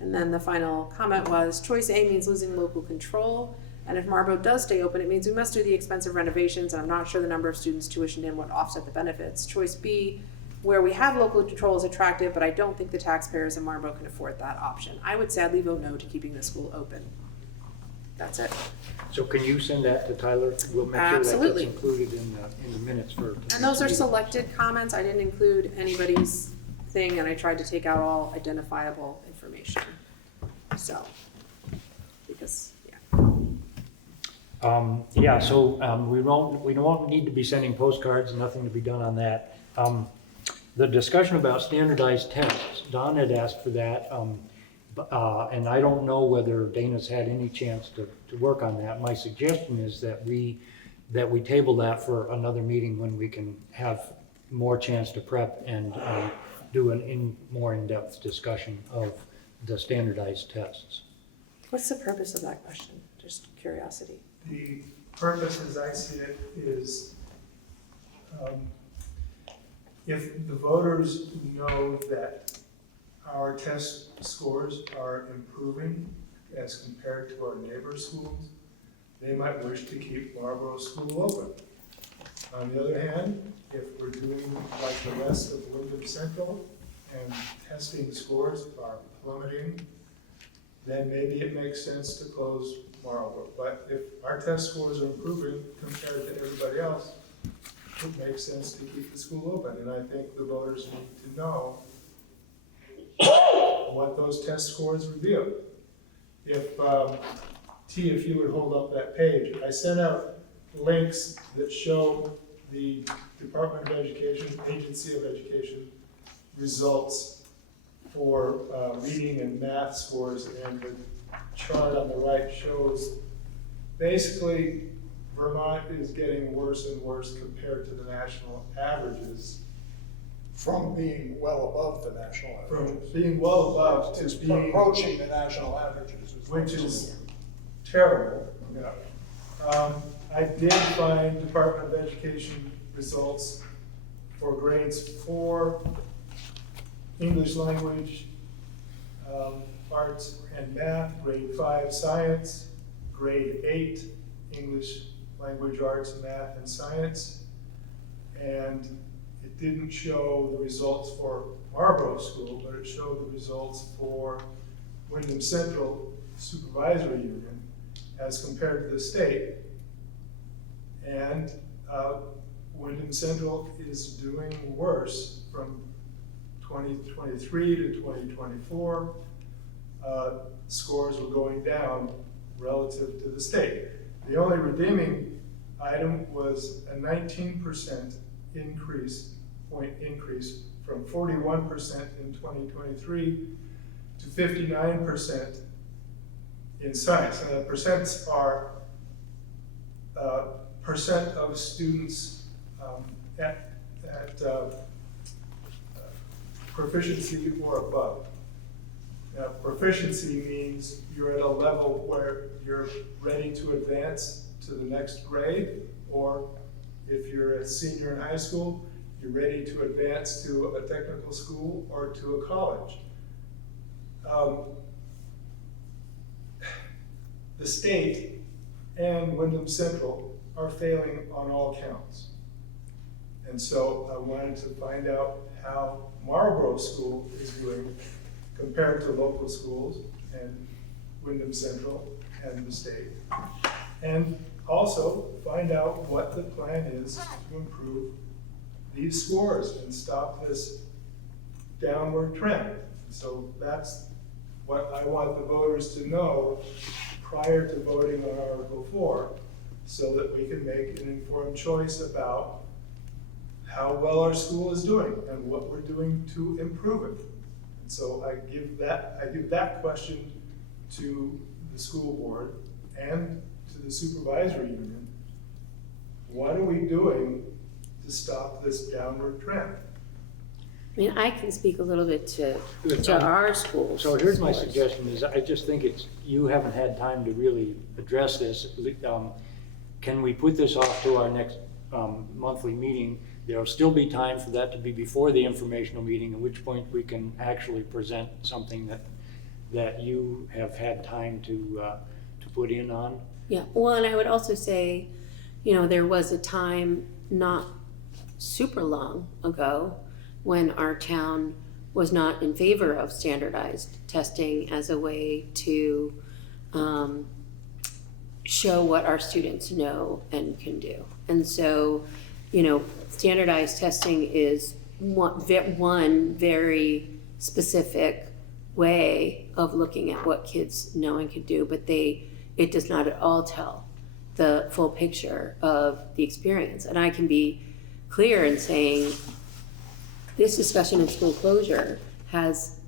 And then the final comment was, choice A means losing local control, and if Marlboro does stay open, it means we must do the expensive renovations, and I'm not sure the number of students tuitioned in would offset the benefits. Choice B, where we have local control, is attractive, but I don't think the taxpayers in Marlboro can afford that option. I would sadly vote no to keeping the school open. That's it. So can you send that to Tyler? We'll make sure that Absolutely. gets included in the minutes for. And those are selected comments. I didn't include anybody's thing, and I tried to take out all identifiable information. So, because, Yeah, so we don't need to be sending postcards, nothing to be done on that. The discussion about standardized tests, Don had asked for that, and I don't know whether Dana's had any chance to work on that. My suggestion is that we table that for another meeting when we can have more chance to prep and do more in-depth discussion of the standardized tests. what's the purpose of that question? Just curiosity. The purpose, as I see it, is if the voters know that our test scores are improving as compared to our neighbor schools, they might wish to keep Marlboro School open. On the other hand, if we're doing like the rest of Wyndham Central and testing scores are plummeting, then maybe it makes sense to close Marlboro. But if our test scores are improving compared to everybody else, it makes sense to keep the school open. And I think the voters need to know what those test scores reveal. If you would hold up that page, I sent out links that show the Department of Education, Agency of Education results for reading and math scores, and the chart on the right shows basically Vermont is getting worse and worse compared to the national averages. From being well above the national average. From being well above It's to being approaching the national averages. which is terrible. Yeah. I did find Department of Education results for grades 4, English language, arts and math, grade 5 science, grade 8 English language, arts, math, and science. And it didn't show the results for Marlboro School, but it showed the results for Wyndham Central Supervisory Union as compared to the state. And Wyndham Central is doing worse from 2023 to 2024. Scores were going down relative to the state. The only redeeming item was a 19% point increase from 41% in 2023 to 59% in science. And the percents are percent of students at proficiency or above. Now, proficiency means you're at a level where you're ready to advance to the next grade, or if you're a senior in high school, you're ready to advance to a technical school or to a college. The state and Wyndham Central are failing on all counts. And so I wanted to find out how Marlboro School is doing compared to local schools and Wyndham Central and the state. And also find out what the plan is to improve these scores and stop this downward trend. So that's what I want the voters to know prior to voting on Article 4, so that we can make an informed choice about how well our school is doing and what we're doing to improve it. And so I give that question to the school board and to the supervisory union. What are we doing to stop this downward trend? I mean, I can speak a little bit to our schools. So here's my suggestion is I just think you haven't had time to really address this. Can we put this off to our next monthly meeting? There'll still be time for that to be before the informational meeting, at which point we can actually present something that you have had time to put in on. Yeah, well, and I would also say, there was a time not super long ago when our town was not in favor of standardized testing as a way to show what our students know and can do. And so, standardized testing is one very specific way of looking at what kids know and can do, but it does not at all tell the full picture of the experience. And I can be clear in saying this discussion of school closure has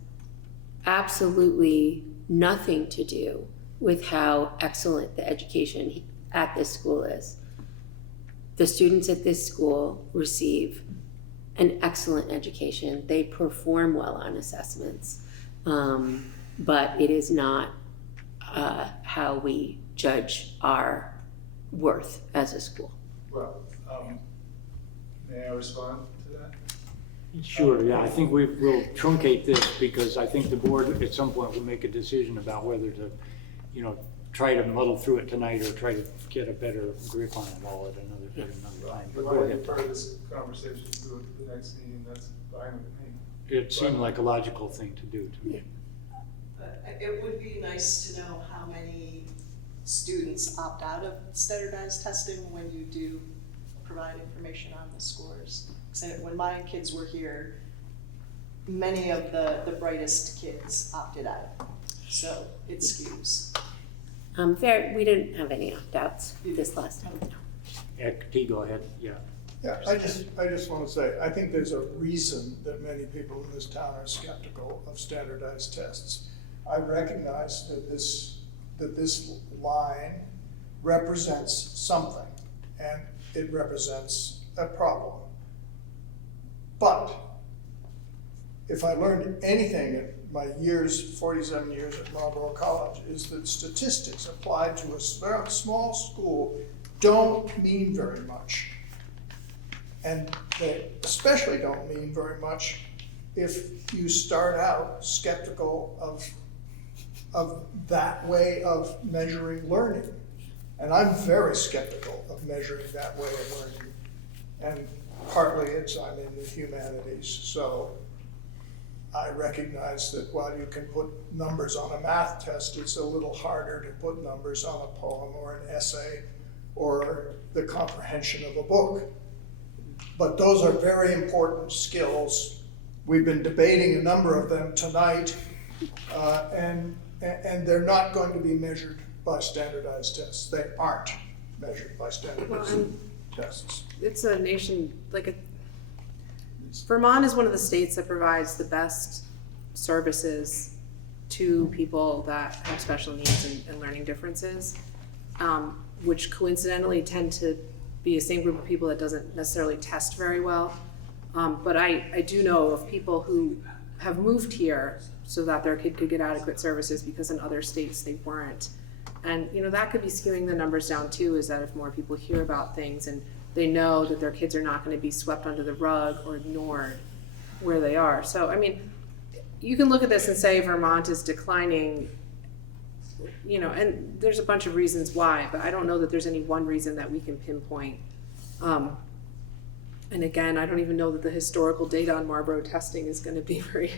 absolutely nothing to do with how excellent the education at this school is. The students at this school receive an excellent education. They perform well on assessments, but it is not how we judge our worth as a school. Well, may I respond to that? Sure, yeah, I think we'll truncate this because I think the board at some point will make a decision about whether to, try to muddle through it tonight or try to get a better grip on it all at another time. If you want to defer this conversation to the next meeting, that's fine with me. It seemed like a logical thing to do to me. It would be nice to know how many students opt out of standardized testing when you do provide information on the scores. Because when my kids were here, many of the brightest kids opted out. So it skews. We didn't have any opt-outs this last time. T, go ahead, yeah. Yeah, I just want to say, I think there's a reason that many people in this town are skeptical of standardized tests. I recognize that this line represents something, and it represents a problem. But if I learned anything in my 47 years at Marlboro College, is that statistics applied to a small school don't mean very much. And they especially don't mean very much if you start out skeptical of that way of measuring learning. And I'm very skeptical of measuring that way of learning. And partly I'm in the humanities, so I recognize that while you can put numbers on a math test, it's a little harder to put numbers on a poem or an essay or the comprehension of a book. But those are very important skills. We've been debating a number of them tonight, and they're not going to be measured by standardized tests. They aren't measured by standardized tests. It's a nation, Vermont is one of the states that provides the best services to people that have special needs and learning differences, which coincidentally tend to be the same group of people that doesn't necessarily test very well. But I do know of people who have moved here so that their kid could get adequate services because in other states they weren't. And that could be skewing the numbers down too, is that if more people hear about things and they know that their kids are not going to be swept under the rug or ignored where they are. So, you can look at this and say Vermont is declining, and there's a bunch of reasons why, but I don't know that there's any one reason that we can pinpoint. And again, I don't even know that the historical data on Marlboro testing is going to be very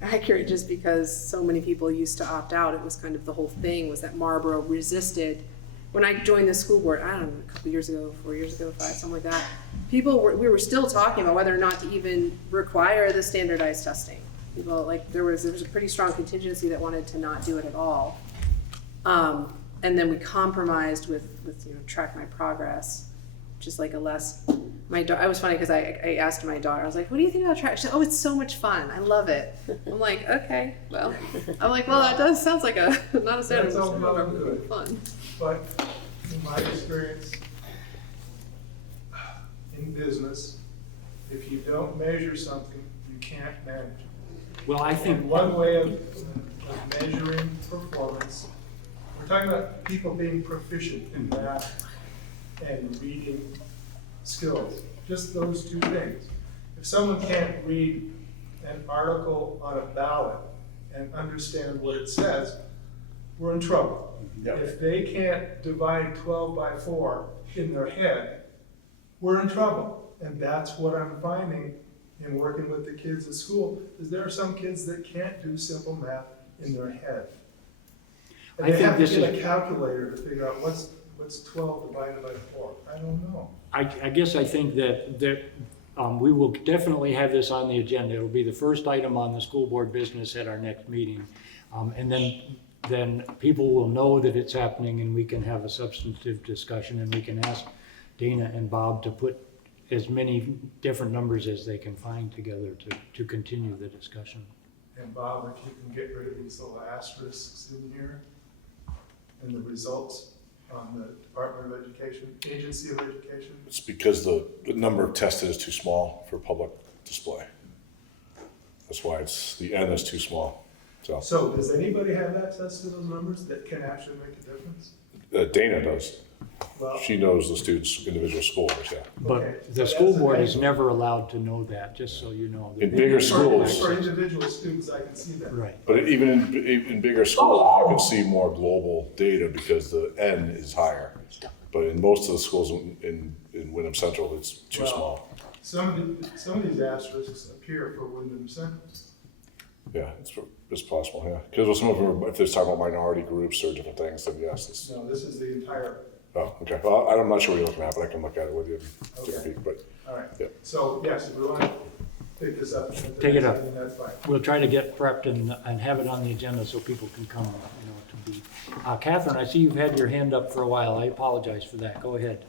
accurate just because so many people used to opt out. It was kind of the whole thing was that Marlboro resisted when I joined the school board, I don't know, a couple years ago, 4 years ago, 5, something like that, we were still talking about whether or not to even require the standardized testing. People, like, there was a pretty strong contingency that wanted to not do it at all. And then we compromised with track my progress, just like a less, I was funny because I asked my daughter, I was like, what do you think about track? She said, oh, it's so much fun. I love it. I'm like, okay, well, that sounds like not a standard. That's all well and good. Fun. But in my experience in business, if you don't measure something, you can't manage it. Well, I think And one way of measuring performance, we're talking about people being proficient in math and reading skills, just those two things. If someone can't read an article on a ballot and understand what it says, we're in trouble. Yep. If they can't divide 12 by 4 in their head, we're in trouble. And that's what I'm finding in working with the kids at school, is there are some kids that can't do simple math in their head. And they have to get a calculator to figure out what's 12 divided by 4. I don't know. I guess I think that we will definitely have this on the agenda. It'll be the first item on the school board business at our next meeting. And then people will know that it's happening, and we can have a substantive discussion, and we can ask Dana and Bob to put as many different numbers as they can find together to continue the discussion. And Bob, if you can get rid of these little asterisks in here and the results on the Department of Education, Agency of Education. It's because the number tested is too small for public display. That's why the N is too small. So does anybody have access to those numbers that can actually make a difference? Dana does. Well, She knows the students' individual scores, yeah. But Okay, the so school that's board the is thing. never allowed to know that, just so you know. In bigger schools. For individual students, I can see that. Right. But even in bigger schools, you can see more global data because the N is higher. But in most of the schools in Wyndham Central, it's too Well, small. Some of these asterisks appear for Wyndham Central. Yeah, it's possible, yeah. Because some of them, if they're talking about minority groups or different things, then yes. No, this is the entire. Oh, okay. Well, I'm not sure what you're looking at, but I can look at it with you and take a Okay. peek, but. All right. Yeah. So, yes, if we want to pick this up. at the Take it next up. meeting, that's fine. We'll try to get prepped and have it on the agenda so people can come, to be. Catherine, I see you've had your hand up for a while. I apologize for that. Go ahead.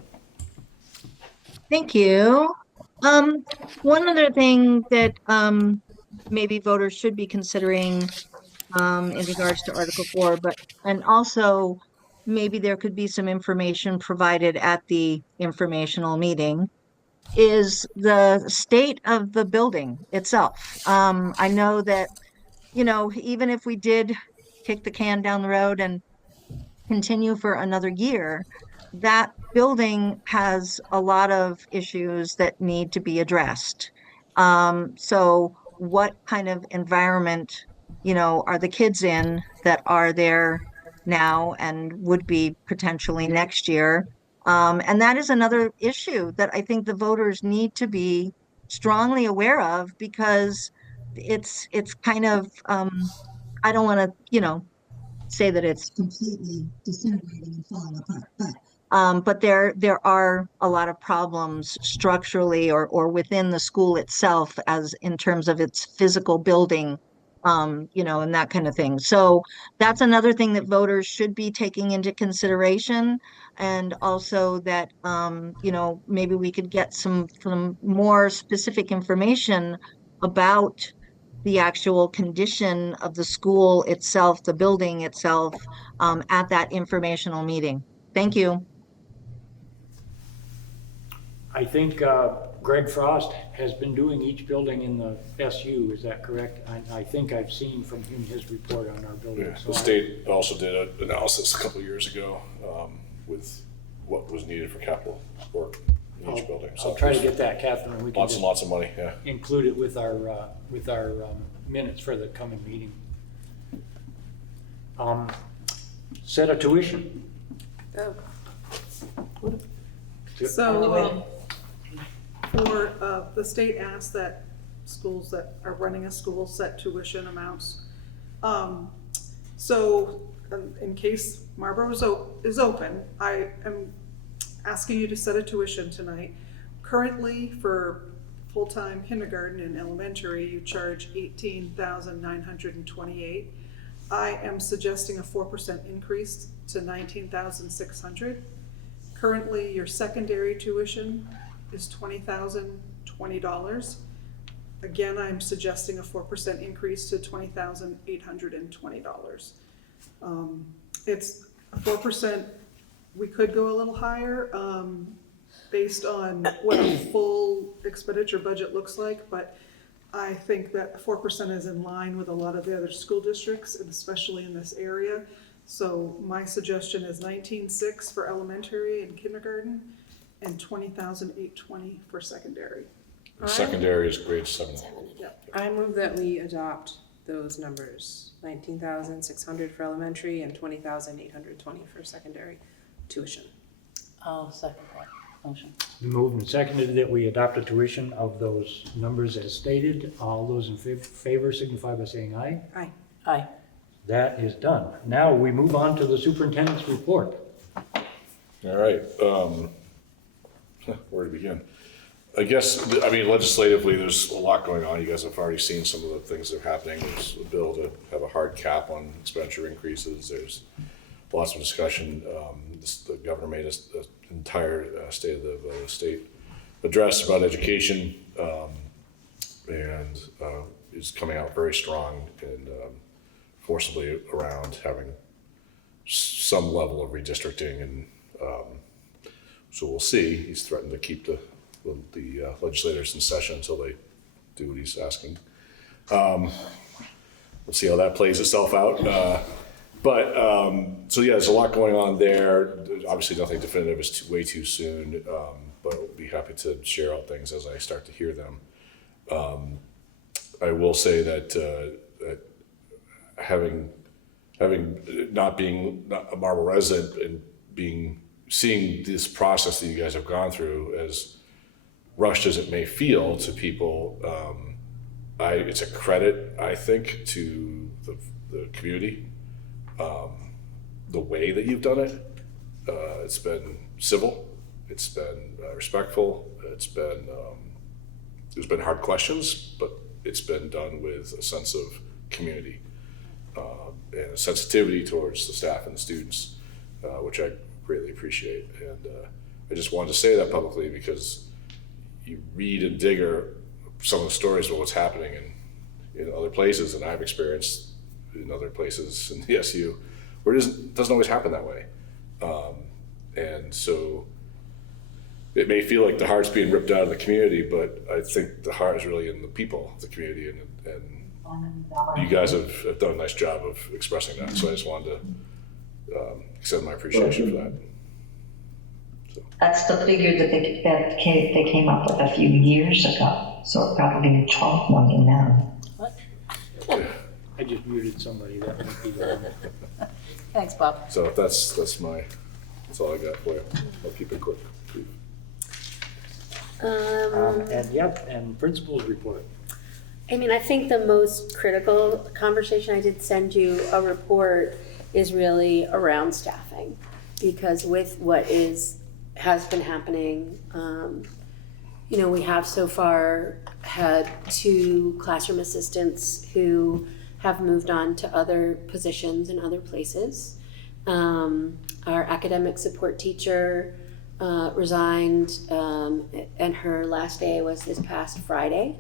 Thank you. One other thing that maybe voters should be considering in regards to Article 4, and also maybe there could be some information provided at the informational meeting, is the state of the building itself. I know that, even if we did kick the can down the road and continue for another year, that building has a lot of issues that need to be addressed. So what kind of environment, are the kids in that are there now and would be potentially next year? And that is another issue that I think the voters need to be strongly aware of, because it's kind of, I don't want to, say that it's completely disintegrating and falling apart, but there are a lot of problems structurally or within the school itself, as in terms of its physical building, and that kind of thing. So that's another thing that voters should be taking into consideration. And also that, maybe we could get some more specific information about the actual condition of the school itself, the building itself, at that informational meeting. Thank you. I think Greg Frost has been doing each building in the SU, is that correct? I think I've seen from him his report on our building. Yeah, So the state also did an analysis a couple of years ago with what was needed for capital work in each building. So I'll try to get that, Catherine, and we can lots and lots of money, yeah. include it with our minutes for the coming meeting. Set a tuition. Oh. So, for, the state asks that schools that are running a school set tuition amounts. So in case Marlboro is open, I am asking you to set a tuition tonight. Currently, for full-time kindergarten and elementary, you charge $18,928. I am suggesting a 4% increase to $19,600. Currently, your secondary tuition is $20,020. Again, I'm suggesting a 4% increase to $20,820. It's 4%, we could go a little higher, based on what a full expenditure budget looks like, but I think that 4% is in line with a lot of the other school districts, and especially in this area. So my suggestion is 19,600 for elementary and kindergarten, and 20,820 for secondary. Secondary is grade 7. I move that we adopt those numbers, 19,600 for elementary and 20,820 for secondary tuition. I'll second that motion. Moved and seconded that we adopt a tuition of those numbers as stated. All those in favor signify by saying aye. Aye. Aye. That is done. Now we move on to the superintendent's report. All right, where to begin? I guess, I mean, legislatively, there's a lot going on. You guys have already seen some of the things that are happening. There's a bill to have a hard cap on expenditure increases. There's lots of discussion. The governor made an entire State of the State address about education, and is coming out very strong and forcibly around having some level of redistricting, and so we'll see. He's threatened to keep the legislators in session until they do what he's asking. We'll see how that plays itself out. So yeah, there's a lot going on there. Obviously nothing definitive, is way too soon, but I'll be happy to share out things as I start to hear them. I will say that having not being a Marlboro resident and seeing this process that you guys have gone through, as rushed as it may feel to people, it's a credit, I think, to the community. The way that you've done it, it's been civil, it's been respectful, there's been hard questions, but it's been done with a sense of community and a sensitivity towards the staff and the students, which I greatly appreciate. And I just wanted to say that publicly, because you read and dig some of the stories about what's happening in other places, and I've experienced in other places in the SU, where it doesn't always happen that way. And so it may feel like the heart's being ripped out of the community, but I think the heart is really in the people of the community, and you guys have done a nice job of expressing that. So I just wanted to extend my appreciation for that. That's the figure that they came up with a few years ago, so it's probably 12 million now. I just muted somebody, that might be the one. Thanks, Bob. So that's all I got for you. I'll keep it quick. And principal's report. I mean, I think the most critical conversation, I did send you a report, is really around staffing, because with what has been happening, we have so far had 2 classroom assistants who have moved on to other positions in other places. Our academic support teacher resigned, and her last day was this past Friday.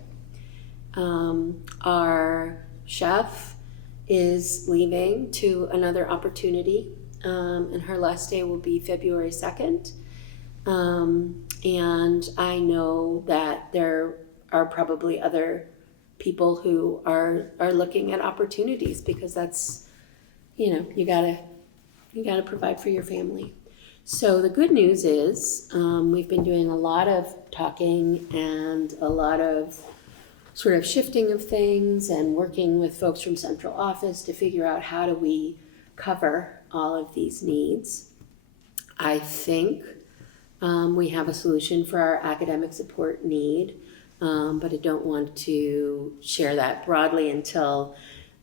Our chef is leaving to another opportunity, and her last day will be February 2nd. And I know that there are probably other people who are looking at opportunities, because that's, you gotta provide for your family. So the good news is, we've been doing a lot of talking and a lot of sort of shifting of things, and working with folks from central office to figure out how do we cover all of these needs. I think we have a solution for our academic support need, but I don't want to share that broadly until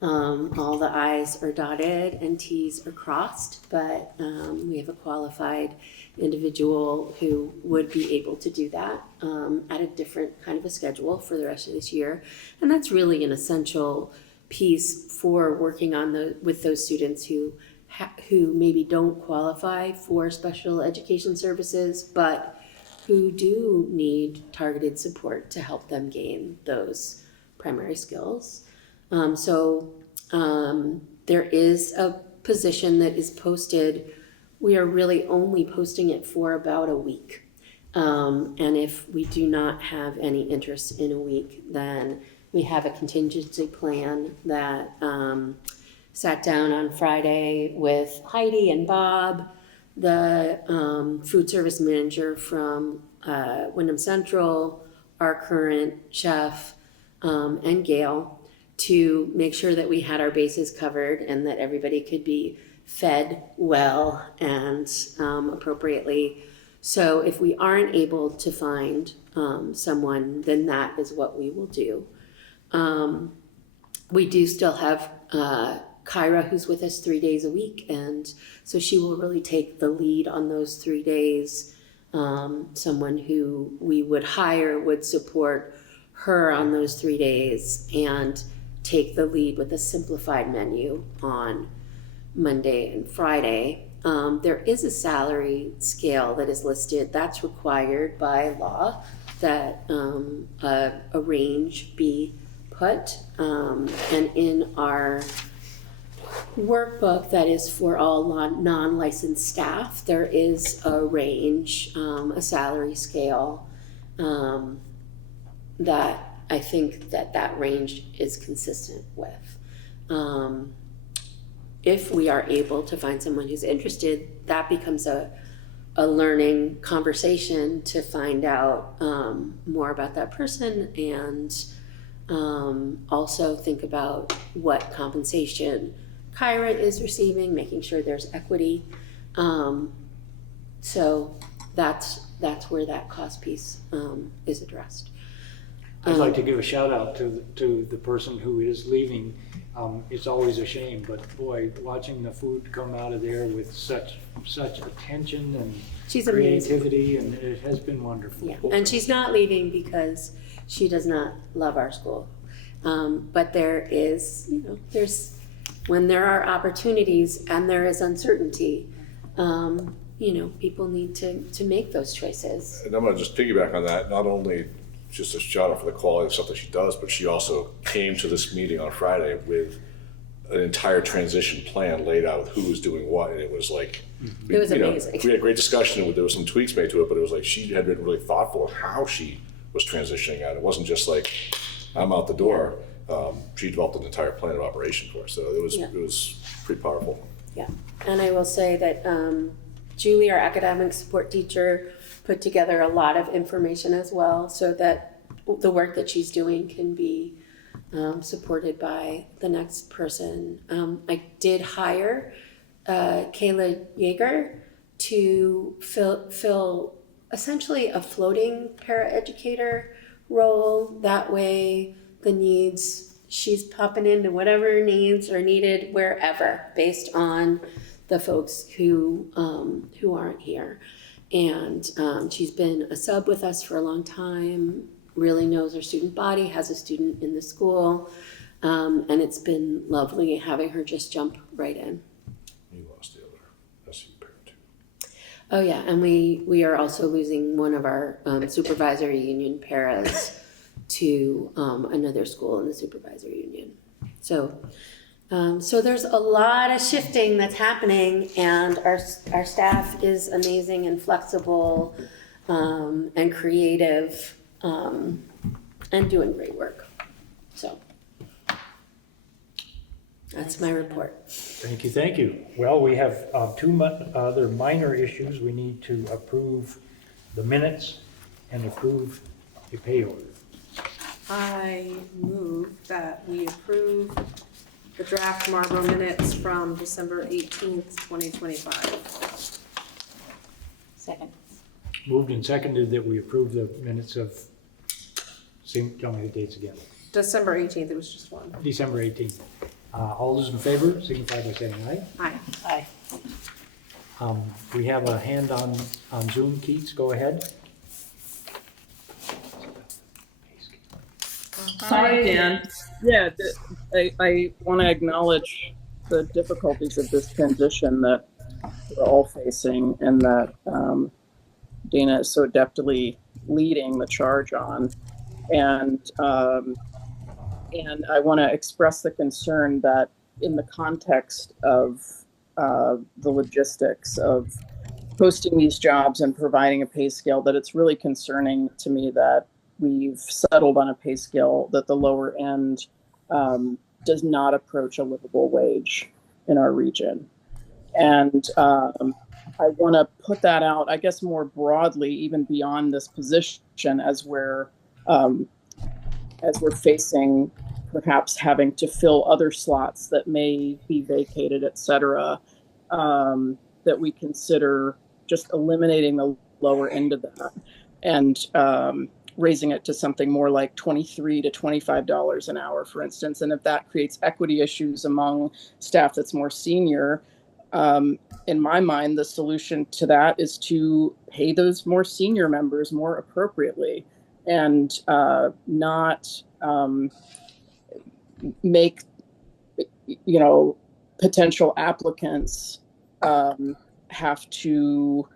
all the I's are dotted and T's are crossed, but we have a qualified individual who would be able to do that at a different kind of a schedule for the rest of this year. And that's really an essential piece for working on with those students who maybe don't qualify for special education services, but who do need targeted support to help them gain those primary skills. There is a position that is posted. We are really only posting it for about a week. And if we do not have any interest in a week, then we have a contingency plan that sat down on Friday with Heidi and Bob, the food service manager from Wyndham Central, our current chef, and Gail, to make sure that we had our bases covered and that everybody could be fed well and appropriately. So if we aren't able to find someone, then that is what we will do. We do still have Kyra, who's with us 3 days a week, and so she will really take the lead on those 3 days. Someone who we would hire would support her on those 3 days and take the lead with a simplified menu on Monday and Friday. There is a salary scale that is listed. That's required by law that a range be put. And in our workbook that is for all non-licensed staff, there is a range, a salary scale that I think that range is consistent with. If we are able to find someone who's interested, that becomes a learning conversation to find out more about that person, and also think about what compensation Kyra is receiving, making sure there's equity. So that's where that cost piece is addressed. I'd like to give a shout out to the person who is leaving. It's always a shame, but boy, watching the food come out of there with such attention and She's creativity, and it has been wonderful. Yeah, and she's not leaving because she does not love our school. But there is, when there are opportunities and there is uncertainty, people need to make those choices. And I'm gonna just piggyback on that, not only just a shout out for the quality of stuff that she does, but she also came to this meeting on Friday with an entire transition plan laid out with who was doing what, and it was like, It was amazing. We had a great discussion, and there was some tweaks made to it, but it was like she had been really thoughtful of how she was transitioning out. It wasn't just like, I'm out the door. She developed an entire plan of operation for us, so it was pretty powerful. Yeah, and I will say that Julie, our academic support teacher, put together a lot of information as well, so that the work that she's doing can be supported by the next person. I did hire Kayla Yeager to fill essentially a floating paraeducator role. That way the needs, she's popping into whatever needs are needed wherever, based on the folks who aren't here. And she's been a sub with us for a long time, really knows our student body, has a student in the school, and it's been lovely having her just jump right in. You lost the other SU parent too. Oh yeah, and we are also losing one of our supervisory union paras to another school in the supervisory union. So there's a lot of shifting that's happening, and our staff is amazing and flexible and creative and doing great work. So that's my report. Thank you. Well, we have two other minor issues. We need to approve the minutes and approve a pay order. I move that we approve the draft Marlboro minutes from December 18th, 2025. Second. Moved and seconded that we approve the minutes of, tell me the dates again. December 18th, it was just one. December 18th. All those in favor, signify by saying aye. Aye. Aye. We have a hand on Zoom. Keats, go ahead. Hi, Dan. Yeah, I want to acknowledge the difficulties of this transition that we're all facing and that Dana is so adeptly leading the charge on. And I want to express the concern that in the context of the logistics of posting these jobs and providing a pay scale, that it's really concerning to me that we've settled on a pay scale that the lower end does not approach a livable wage in our region. And I want to put that out, I guess, more broadly, even beyond this position, as we're facing perhaps having to fill other slots that may be vacated, et cetera, that we consider just eliminating the lower end of that and raising it to something more like $23 to $25 an hour, for instance. And if that creates equity issues among staff that's more senior, in my mind, the solution to that is to pay those more senior members more appropriately and not make, potential applicants have to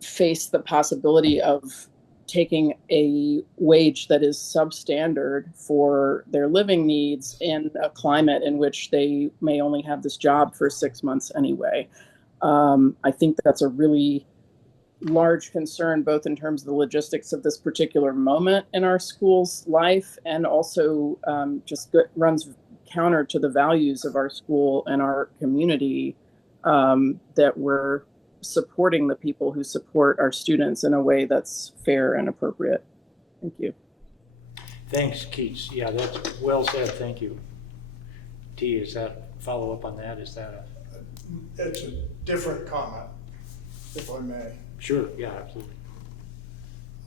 face the possibility of taking a wage that is substandard for their living needs in a climate in which they may only have this job for 6 months anyway. I think that's a really large concern, both in terms of the logistics of this particular moment in our school's life, and also runs counter to the values of our school and our community, that we're supporting the people who support our students in a way that's fair and appropriate. Thank you. Thanks, Keats. Yeah, that's well said. Thank you. T, is that follow up on that? Is that It's a different comment, if I may. Sure, yeah, absolutely.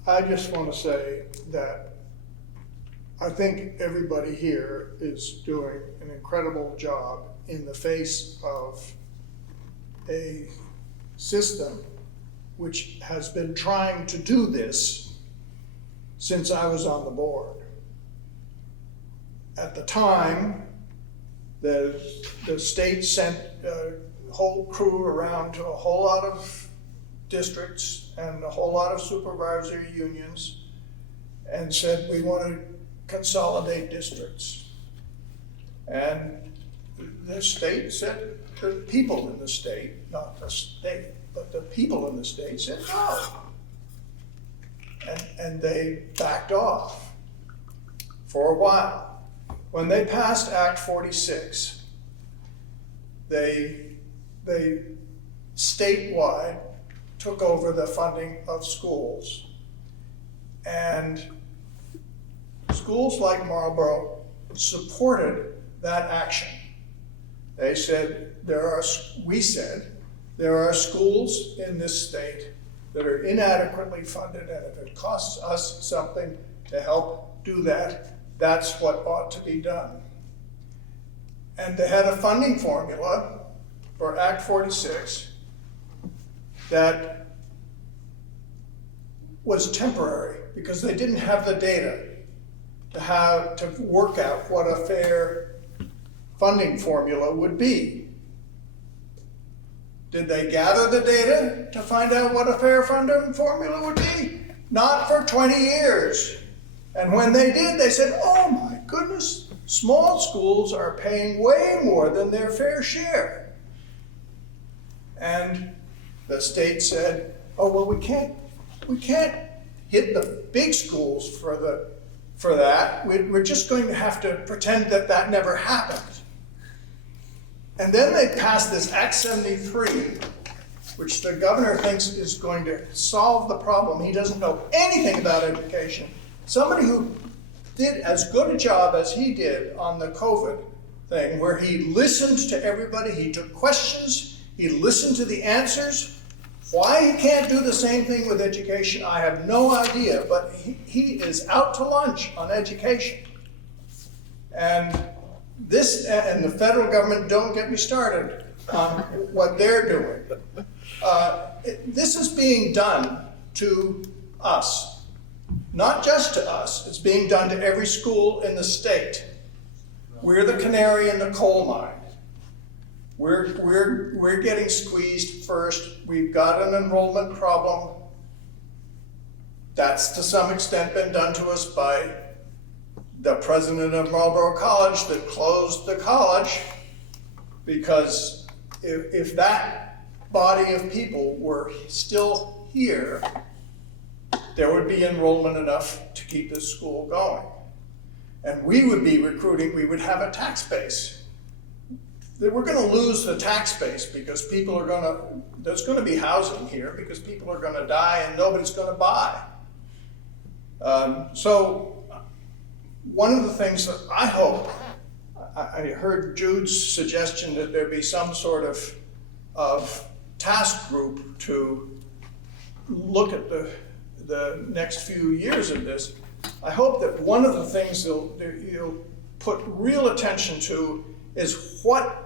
I just want to say that I think everybody here is doing an incredible job in the face of a system which has been trying to do this since I was on the board. At the time, the state sent a whole crew around to a whole lot of districts and a whole lot of supervisory unions and said, we want to consolidate districts. And the state said, the people in the state, not the state, but the people in the state said no. And they backed off for a while. When they passed Act 46, they statewide took over the funding of schools. And schools like Marlboro supported that action. They said, we said, there are schools in this state that are inadequately funded, and if it costs us something to help do that, that's what ought to be done. And they had a funding formula for Act 46 that was temporary because they didn't have the data to work out what a fair funding formula would be. Did they gather the data to find out what a fair funding formula would be? Not for 20 years. And when they did, they said, oh my goodness, small schools are paying way more than their fair share. And the state said, oh, well, we can't hit the big schools for that. We're just going to have to pretend that that never happened. And then they passed this Act 73, which the governor thinks is going to solve the problem. He doesn't know anything about education. Somebody who did as good a job as he did on the COVID thing, where he listened to everybody, he took questions, he listened to the answers. Why he can't do the same thing with education, I have no idea, but he is out to lunch on education. And This, and the federal government, don't get me started on what they're doing. This is being done to us. Not just to us, it's being done to every school in the state. We're the canary in the coal mine. We're getting squeezed first. We've got an enrollment problem. That's to some extent been done to us by the president of Marlboro College that closed the college, because if that body of people were still here, there would be enrollment enough to keep this school going. And we would be recruiting, we would have a tax base. We're gonna lose the tax base because people are there's gonna be housing here because people are gonna die and nobody's gonna buy. So one of the things that I hope, I heard Jude's suggestion that there be some sort of task group to look at the next few years of this. I hope that one of the things you'll put real attention to is what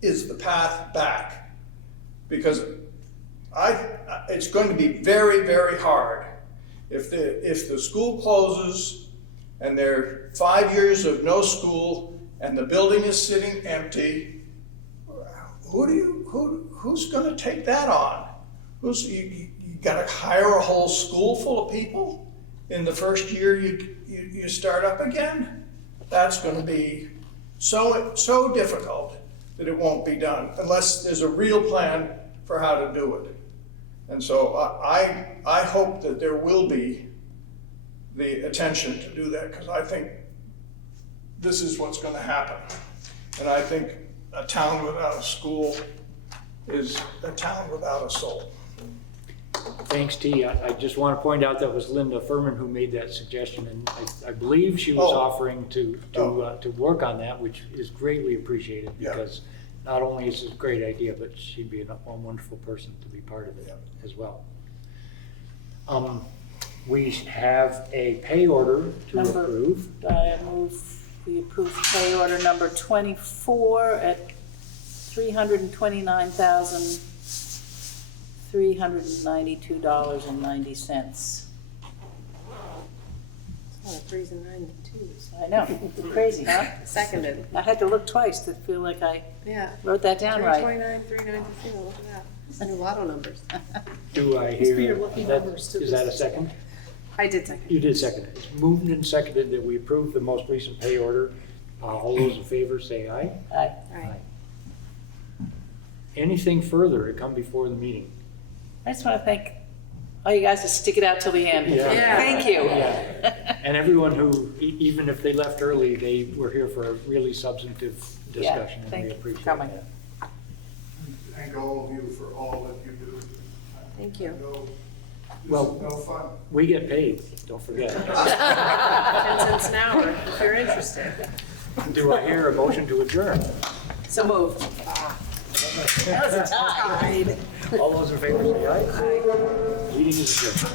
is the path back. Because it's going to be very, very hard. If the school closes and there are 5 years of no school and the building is sitting empty, who's going to take that on? You got to hire a whole school full of people in the first year you start up again? That's going to be so difficult that it won't be done unless there's a real plan for how to do it. And so I hope that there will be the attention to do that, because I think this is what's going to happen. And I think a town without a school is a town without a soul. Thanks, T. I just want to point out that was Linda Furman who made that suggestion, and I believe she was offering to work on that, which is greatly appreciated, because not only is it a great idea, but she'd be a wonderful person to be part of it as well. We have a pay order to approve. I move we approve pay order number 24 at $329,392.90. Oh, 3s and 9s and 2s. I know, crazy, huh? Seconded. I had to look twice to feel like I wrote that down right. 329, 392, look at that. Those are new lotto numbers. Do I hear, is that a second? I did second. You did second it. It's moved and seconded that we approve the most recent pay order. All those in favor say aye. Aye. Aye. Anything further to come before the meeting? I just want to thank all you guys to stick it out till the end. Yeah. Thank you. Yeah. And everyone who, even if they left early, they were here for a really substantive discussion, and we appreciate that. Thank all of you for all that you do. Thank you. Well, no fun. We get paid, don't forget. 10 cents an hour, if you're interested. Do I hear a motion to adjourn? So moved. That was a tie. All those in favor say aye. Aye. Meeting is adjourned.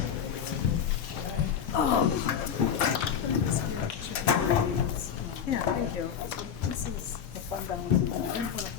Yeah, thank you. This is the fund balance.